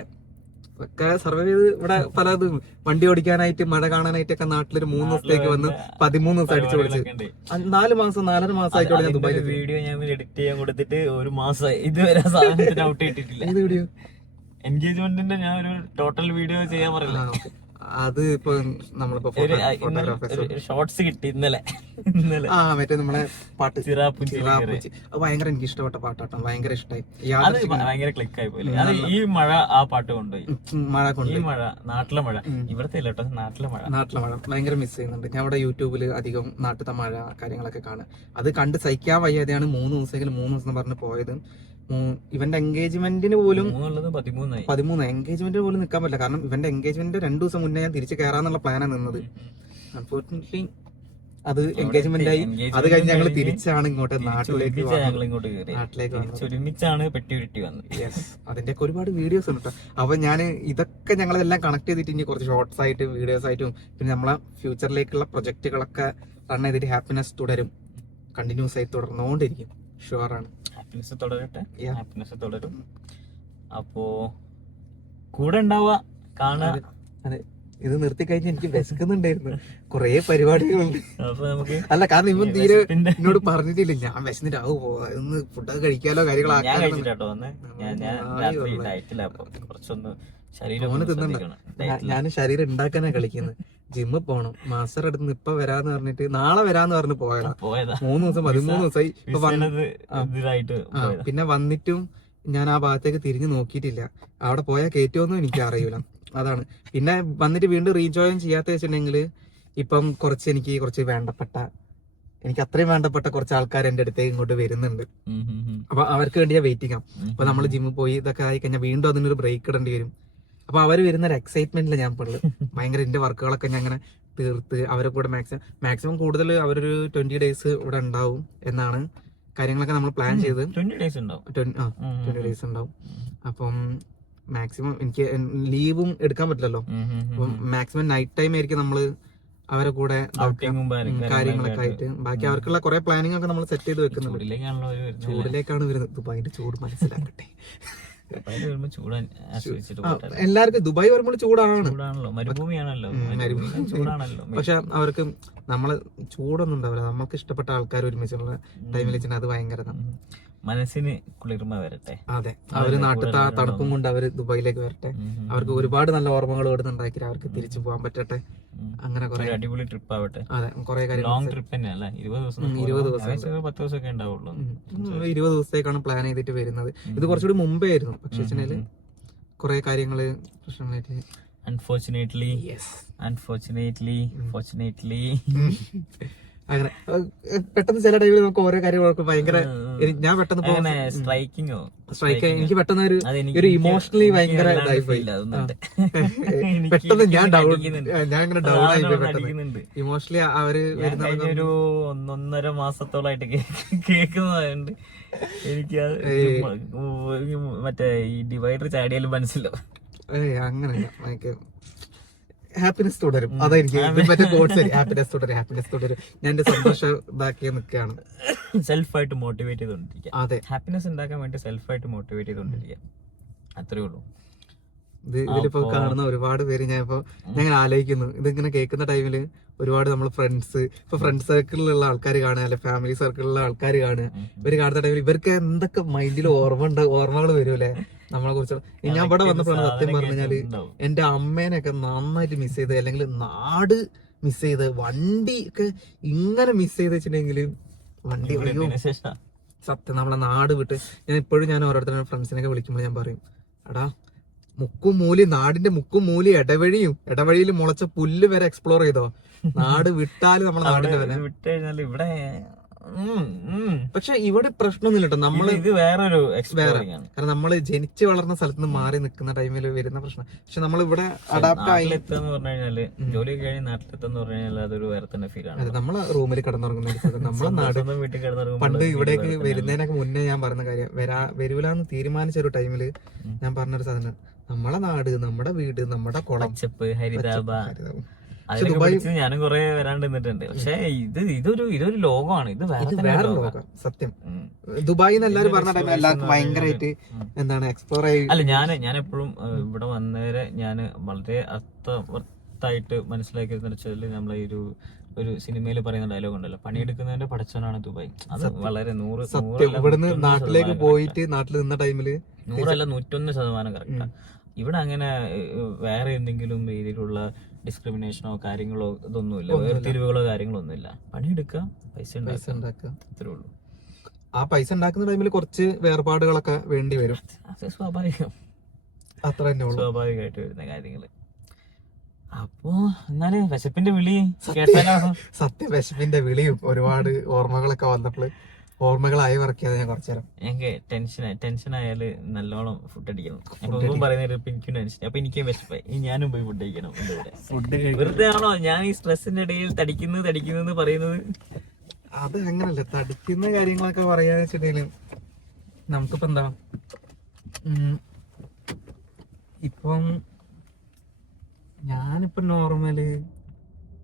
ഒക്കെ സർവൈവ് ചെയ്ത് ഇവിടെ പലതും വണ്ടി ഓടിക്കാനായിട്ട് മഴ കാണാനായിട്ടൊക്കെ നാട്ടിലൊരു 3 ദിവസത്തേക്ക് വന്ന് 13 ദിവസം അടിച്ചു പൊളിച്ച് 4 മാസം 4.5 മാസം ആയിക്കോട്ടെ ഞാൻ ദുബായിൽ. വീഡിയോ ഞാൻ എഡിറ്റ് ചെയ്യാൻ കൊടുത്തിട്ട് 1 മാസം ഇതുവരെ സാധനത്തിന് ഔട്ട് ഇട്ടിട്ടില്ല. ഏത് വീഡിയോ? എൻഗേജ്മെന്റിന്റെ ഞാൻ ഒരു ടോട്ടൽ വീഡിയോ ചെയ്യാൻ പറയില്ല. അത് ഇപ്പൊ നമ്മളിപ്പോ ഷോർട്സ് കിട്ടി ഇന്നലെ. മറ്റേ നമ്മളെ പാട്ട് ചിറാപ്പുഞ്ചി ഭയങ്കര എനിക്ക് ഇഷ്ടപ്പെട്ട പാട്ടാട്ടോ, ഭയങ്കര ഇഷ്ടമായി. ഭയങ്കര ക്ലിക്ക് ആയി പോയി. അത് ഈ മഴ ആ പാട്ട് കൊണ്ടുപോയി. ഈ മഴ നാട്ടിലെ മഴ, ഇവിടത്തെ ഇല്ല കേട്ടോ, നാട്ടിലെ മഴ ഭയങ്കര മിസ് ചെയ്യുന്നുണ്ട്. ഞാൻ ഇവിടെ യൂട്യൂബിൽ അധികം നാട്ടിലത്തെ മഴ കാര്യങ്ങളൊക്കെ കാണും. അത് കണ്ട് സഹിക്കാൻ വയ്യാതെയാണ് 3 ദിവസം പറഞ്ഞ് പോയത്. ഇവന്റെ എൻഗേജ്മെന്റിന് പോലും 13 എൻഗേജ്മെന്റിന് പോലും നിൽക്കാൻ പറ്റില്ല. കാരണം ഇവന്റെ എൻഗേജ്മെന്റ് 2 ദിവസം മുന്നേ ഞാൻ തിരിച്ചു കയറാന്നുള്ള പ്ലാനാണ് നിന്നത്. അൺഫോർച്ചുനേറ്റ്ലി അത് എൻഗേജ്മെന്റ് ആയി. അത് കഴിഞ്ഞ് ഞങ്ങൾ തിരിച്ചാണ് ഇങ്ങോട്ട് നാട്ടിലേക്ക് ഒരുമിച്ചാണ് പെട്ടി ഉരുട്ടി വന്നത്. അതിന്റെ ഒക്കെ ഒരുപാട് വീഡിയോസ് ഉണ്ട് കേട്ടോ. അപ്പൊ ഞാൻ ഇതൊക്കെ ഞങ്ങളെല്ലാം കണക്ട് ചെയ്തിട്ട് ഇനി കുറച്ച് ഷോർട്സ് ആയിട്ട് വീഡിയോസ് ആയിട്ടും പിന്നെ നമ്മളെ ഫ്യൂച്ചറിലേക്കുള്ള പ്രൊജക്ടുകളൊക്കെ റൺ ചെയ്തിട്ട് ഹാപ്പിനെസ് തുടരും, കണ്ടിന്യൂസ് ആയി തുടർന്നുകൊണ്ടിരിക്കും. ഷുവറാണ്, ഹാപ്പിനെസ് തുടരട്ടെ, ഹാപ്പിനെസ് തുടരും. അപ്പോ കൂടെ ഉണ്ടാവുക, കാണുക. അതെ, ഇത് നിർത്തി കഴിഞ്ഞ് എനിക്ക് വിശക്കുന്നുണ്ടായിരുന്നു, കൊറേ പരിപാടികളുണ്ട്. അപ്പൊ നമുക്ക് അല്ല, കാരണം ഇവൻ തീരെ എന്നോട് പറഞ്ഞിട്ടില്ല ഞാൻ വിശന്നിട്ട് ഇന്ന് ഫുഡൊക്കെ കഴിക്കാലോ കാര്യങ്ങളാക്കാൻ. ഞാൻ ശരീരം ഉണ്ടാക്കാനാ കളിക്കുന്നത്. ജിമ്മിൽ പോണം, മാസ്റ്റർ അടുത്ത് ഇപ്പൊ വരാന്ന് പറഞ്ഞിട്ട് നാളെ വരാന്ന് പറഞ്ഞ് പോയതാ. 3 ദിവസം 13 ദിവസമായി. പിന്നെ വന്നിട്ടും ഞാൻ ആ ഭാഗത്തേക്ക് തിരിഞ്ഞു നോക്കിയിട്ടില്ല. അവിടെ പോയാൽ കയറ്റുമോന്നും എനിക്ക് അറിയൂല. അതാണ്. പിന്നെ വന്നിട്ട് വീണ്ടും റീജോയിൻ ചെയ്യാത്ത വെച്ചിട്ടുണ്ടെങ്കിൽ ഇപ്പം എനിക്ക് കുറച്ച് വേണ്ടപ്പെട്ട, എനിക്ക് അത്രയും വേണ്ടപ്പെട്ട കുറച്ച് ആൾക്കാർ എന്റെ അടുത്തേക്ക് ഇങ്ങോട്ട് വരുന്നുണ്ട്. അപ്പൊ അവർക്ക് വേണ്ടിയാ വെയിറ്റിംഗ് ആണ്. അപ്പൊ നമ്മൾ ജിമ്മിൽ പോയി ഇതൊക്കെ ആയി കഴിഞ്ഞാൽ വീണ്ടും അതിനൊരു ബ്രേക്ക് ഇടേണ്ടി വരും. അപ്പൊ അവര് വരുന്ന ഒരു എക്സൈറ്റ്മെന്റിൽ ഞാൻ ഉള്ളത്. ഭയങ്കര എന്റെ വർക്കുകളൊക്കെ ഞാൻ അങ്ങനെ തീർത്ത് അവരെ കൂടെ മാക്സിമം കൂടുതൽ അവരൊരു 20 days ഇവിടെ ഉണ്ടാവും എന്നാണ് കാര്യങ്ങളൊക്കെ നമ്മൾ പ്ലാൻ ചെയ്ത്. 20 days ഉണ്ടാവും. അപ്പം മാക്സിമം എനിക്ക് ലീവും എടുക്കാൻ പറ്റില്ലല്ലോ. അപ്പം മാക്സിമം നൈറ്റ് ടൈം ആയിരിക്കും നമ്മള് അവരെ കൂടെ കാര്യങ്ങളൊക്കെ ആയിട്ട്. ബാക്കി അവർക്കുള്ള കുറെ പ്ലാനിങ് ഒക്കെ നമ്മൾ സെറ്റ് ചെയ്ത് വെക്കുന്നുണ്ട്. ചൂടിലേക്കാണ് വരുന്നത്. ദുബായിന്റെ ചൂട് മനസ്സിലാക്കട്ടെ. എല്ലാവർക്കും ദുബായ് വരുമ്പോൾ ചൂടാണല്ലോ, മരുഭൂമിയാണല്ലോ. പക്ഷെ അവർക്ക് നമ്മള് ചൂടൊന്നും ഉണ്ടാവില്ല. നമുക്ക് ഇഷ്ടപ്പെട്ട ആൾക്കാർ ഒരുമിച്ചുള്ള ടൈമിൽ വെച്ചാൽ അത് ഭയങ്കര മനസ്സിന് കുളിർമ വരട്ടെ. അതെ, അവര് നാട്ടിലത്തെ ആ തണുപ്പും കൊണ്ട് അവര് ദുബായിലേക്ക് വരട്ടെ. അവർക്ക് ഒരുപാട് നല്ല ഓർമ്മകൾ ഇവിടെ ഉണ്ടാക്കി അവർക്ക് തിരിച്ചു പോകാൻ പറ്റട്ടെ. അങ്ങനെ കുറെ അടിപൊളി ട്രിപ്പ് ആവട്ടെ. അതെ, കുറെ കാര്യം. ലോങ് ട്രിപ്പ് തന്നെയല്ലേ? 20 ദിവസം 10 ദിവസമൊക്കെ ഉണ്ടാവുള്ളൂ. 20 ദിവസത്തേക്കാണ് പ്ലാൻ ചെയ്തിട്ട് വരുന്നത്. ഇത് കുറച്ചുകൂടി മുമ്പേ ആയിരുന്നു. പക്ഷെ കുറെ കാര്യങ്ങള് പ്രശ്നമായിട്ട് അൺഫോർച്ചുനേറ്റ്ലി അങ്ങനെ പെട്ടെന്ന് ചില ടൈമിൽ നമുക്ക് ഓരോ കാര്യങ്ങളൊക്കെ ഭയങ്കര ഞാൻ പെട്ടെന്ന് സ്ട്രൈക്ക് എനിക്ക് പെട്ടെന്ന് ഒരു ഇമോഷണലി ഭയങ്കര ഇതായിപ്പോയി. പെട്ടെന്ന് ഞാൻ ഇങ്ങനെ ഡൗൺ ആയിപ്പോയി പെട്ടെന്ന് ഇമോഷണലി. അവര് ഒരു 1.5 മാസത്തോളായിട്ട് കേൾക്കുന്നതുകൊണ്ട് എനിക്ക് മറ്റേ ഈ ഡിവൈഡർ ചാടിയാലും മനസ്സിലാവും. അങ്ങനെ ഹാപ്പിനെസ് തുടരും. അതായിരിക്കും ഹാപ്പിനെസ് തുടരും. ഞാൻ എന്റെ സന്തോഷം ഇതാക്കി നിൽക്കുകയാണ്. സെൽഫായിട്ട് മോട്ടിവേറ്റ് ചെയ്തോണ്ടിരിക്കുക. അതെ, ഹാപ്പിനെസ് ഉണ്ടാക്കാൻ വേണ്ടി സെൽഫായിട്ട് മോട്ടിവേറ്റ് ചെയ്തോണ്ടിരിക്കുക. അത്രേ ഉള്ളൂ. ഇതിലിപ്പോ കാണുന്ന ഒരുപാട് പേര് ഞാൻ ആലോചിക്കുന്നു. ഇതിങ്ങനെ കേൾക്കുന്ന ടൈമില് ഒരുപാട് നമ്മൾ ഫ്രണ്ട് സർക്കിളിലുള്ള ആൾക്കാർ കാണുക, അല്ലെ ഫാമിലി സർക്കിളിലുള്ള ആൾക്കാർ കാണുക. ഇവര് കാണുന്ന ടൈമിൽ ഇവർക്ക് എന്തൊക്കെ മൈൻഡിൽ ഓർമ്മകൾ വരൂലേ നമ്മളെ കുറിച്ച്. ഞാൻ ഇവിടെ വന്നപ്പോഴാണ് സത്യം പറഞ്ഞാല് എന്റെ അമ്മേനെയൊക്കെ നന്നായിട്ട് മിസ് ചെയ്ത്, അല്ലെങ്കിൽ നാട് മിസ് ചെയ്ത്, വണ്ടി ഒക്കെ ഇങ്ങനെ മിസ് ചെയ്ത് വെച്ചിട്ടുണ്ടെങ്കിൽ വണ്ടി സത്യം നമ്മളെ നാട് വിട്ട്. ഞാൻ ഓരോരുത്തരുടെ ഫ്രണ്ട്സിനൊക്കെ വിളിക്കുമ്പോൾ ഞാൻ പറയും, എടാ മുക്കും മൂലി, നാടിന്റെ മുക്കും മൂലി, ഇടവഴിയിൽ മുളച്ച പുല്ല് വരെ എക്സ്പ്ലോർ ചെയ്തോ. നാട് വിട്ടാല് നമ്മളെ നാടിന്റെ വരെ വിട്ടുകഴിഞ്ഞാൽ ഇവിടെ പക്ഷെ ഇവിടെ പ്രശ്നമൊന്നുമില്ല കേട്ടോ. നമ്മള് ഇത് വേറൊരു കാരണം നമ്മള് ജനിച്ചു വളർന്ന സ്ഥലത്ത് നിന്ന് മാറി നിൽക്കുന്ന ടൈമിൽ വരുന്ന പ്രശ്നം. പക്ഷെ നമ്മൾ ഇവിടെ അഡാപ്റ്റ് ആയി എത്താന്ന് പറഞ്ഞു കഴിഞ്ഞാല്, ജോലി കഴിഞ്ഞ് നാട്ടിലെത്താന്ന് പറഞ്ഞു കഴിഞ്ഞാൽ അതൊരു വേറെ തന്നെ ഫീൽ ആണ്. നമ്മളെ റൂമിൽ കിടന്നുറങ്ങുന്ന നമ്മളെ നാട് വീട്ടിൽ കിടന്നുറങ്ങും. പണ്ട് ഇവിടേക്ക് വരുന്നതിനൊക്കെ മുന്നേ ഞാൻ പറയുന്ന കാര്യം, വരൂലെന്ന് തീരുമാനിച്ച ഒരു ടൈമില് ഞാൻ പറഞ്ഞൊരു സാധനം, നമ്മളെ നാട്, നമ്മുടെ വീട്, നമ്മുടെ കുളച്ചപ്പ്, ഹരിതാഭ, ഞാനും കുറെ വരാണ്ട് നിന്നിട്ടുണ്ട്. പക്ഷെ ഇതൊരു ലോകമാണ്. ഇത് വേറെ ലോകം. സത്യം ദുബായി എല്ലാവരും പറഞ്ഞ ടൈമിൽ എല്ലാവർക്കും ഭയങ്കരമായിട്ട് എന്താണ് എക്സ്പ്ലോർ ആയി. അല്ല, ഞാൻ എപ്പോഴും ഇവിടെ വന്നവരെ ഞാൻ വളരെ അർത്ഥവത്തായിട്ട് മനസ്സിലാക്കിയെന്ന് വെച്ചാൽ, നമ്മളെ ഒരു സിനിമയിൽ പറയുന്ന ഡയലോഗ് ഉണ്ടല്ലോ, പണിയെടുക്കുന്നതിന്റെ പടച്ചവനാണ് ദുബായ്. അത് വളരെ 100 ഇവിടുന്ന് നാട്ടിലേക്ക് പോയിട്ട് നാട്ടിൽ നിന്ന ടൈമില് 100 അല്ല 101% കറക്റ്റാ. ഇവിടെ അങ്ങനെ വേറെ എന്തെങ്കിലും രീതിയിലുള്ള ഡിസ്ക്രിമിനേഷനോ കാര്യങ്ങളോ ഇതൊന്നുമില്ല, വേർതിരിവുകളോ കാര്യങ്ങളോ ഒന്നുമില്ല. പണിയെടുക്കുക, പൈസ ഉണ്ടാക്കുക, അത്രേ ഉള്ളൂ. ആ പൈസ ഉണ്ടാക്കുന്ന ടൈമിൽ കുറച്ച് വേർപാടുകളൊക്കെ വേണ്ടി വരും. സ്വാഭാവികം, അത്ര തന്നെ ഉള്ളൂ, സ്വാഭാവികമായിട്ട് വരുന്ന കാര്യങ്ങള്. അപ്പോ എന്നാല് വിശപ്പിന്റെ വിളി കേട്ടാലോ? സത്യം, വിശപ്പിന്റെ വിളിയും ഒരുപാട് ഓർമ്മകളൊക്കെ വന്നപ്പോൾ ഓർമ്മകളായി വർക്ക് ചെയ്തത് ഞാൻ കുറച്ചു നേരം. എനിക്ക് ടെൻഷൻ ആയാല് നല്ലോണം ഫുഡ് അടിക്കണം. അപ്പൊ പറയുന്നത് ഇപ്പൊ എനിക്കും ടെൻഷൻ, അപ്പൊ എനിക്കും വിശപ്പായി, ഞാനും പോയി ഫുഡ് കഴിക്കണം. ഫുഡ് വെറുതെ ആണോ ഞാൻ ഈ സ്ട്രെസ്സിന്റെ ഇടയിൽ തടിക്കുന്നു പറയുന്നത്? അത് അങ്ങനല്ല, തടിക്കുന്ന കാര്യങ്ങളൊക്കെ പറയാന്ന് വെച്ചിട്ടുണ്ടെങ്കിലും നമുക്കിപ്പോ എന്താ ഇപ്പം ഞാനിപ്പോ നോർമല്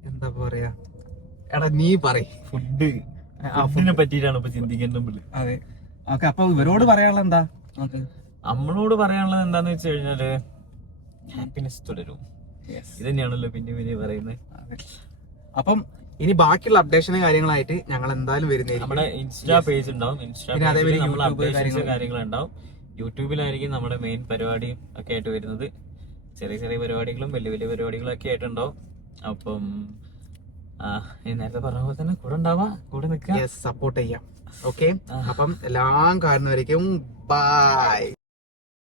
എന്താ പറയാ, എടാ നീ പറയ്. ഫുഡിനെ പറ്റിയിട്ടാണ് ഇപ്പൊ ചിന്തിക്കേണ്ടത്. അതെ, ഓക്കെ. അപ്പൊ ഇവരോട് പറയാനുള്ള എന്താ? നമ്മളോട് പറയാനുള്ളത് എന്താന്ന് വെച്ച് കഴിഞ്ഞാല് ഹാപ്പിനെസ് തുടരും. ഇത് തന്നെയാണല്ലോ പിന്നെ പറയുന്നത്. അപ്പം ഇനി ബാക്കിയുള്ള അപ്ഡേഷനും കാര്യങ്ങളായിട്ട് ഞങ്ങൾ എന്തായാലും വരുന്നതായിരിക്കും. നമ്മുടെ ഇൻസ്റ്റാ പേജ് ഉണ്ടാവും, നമ്മൾ അപ്ഡേഷൻസ് കാര്യങ്ങളുണ്ടാവും. യൂട്യൂബിലായിരിക്കും നമ്മുടെ മെയിൻ പരിപാടിയും ഒക്കെ ആയിട്ട് വരുന്നത്. ചെറിയ പരിപാടികളും വലിയ പരിപാടികളും ഒക്കെ ആയിട്ടുണ്ടാവും. അപ്പം നേരത്തെ പറഞ്ഞ പോലെ തന്നെ കൂടെ നിൽക്കുക, സപ്പോർട്ട് ചെയ്യാം. ഓക്കെ, അപ്പം എല്ലാം കാണുന്നവരേക്കും ബൈ.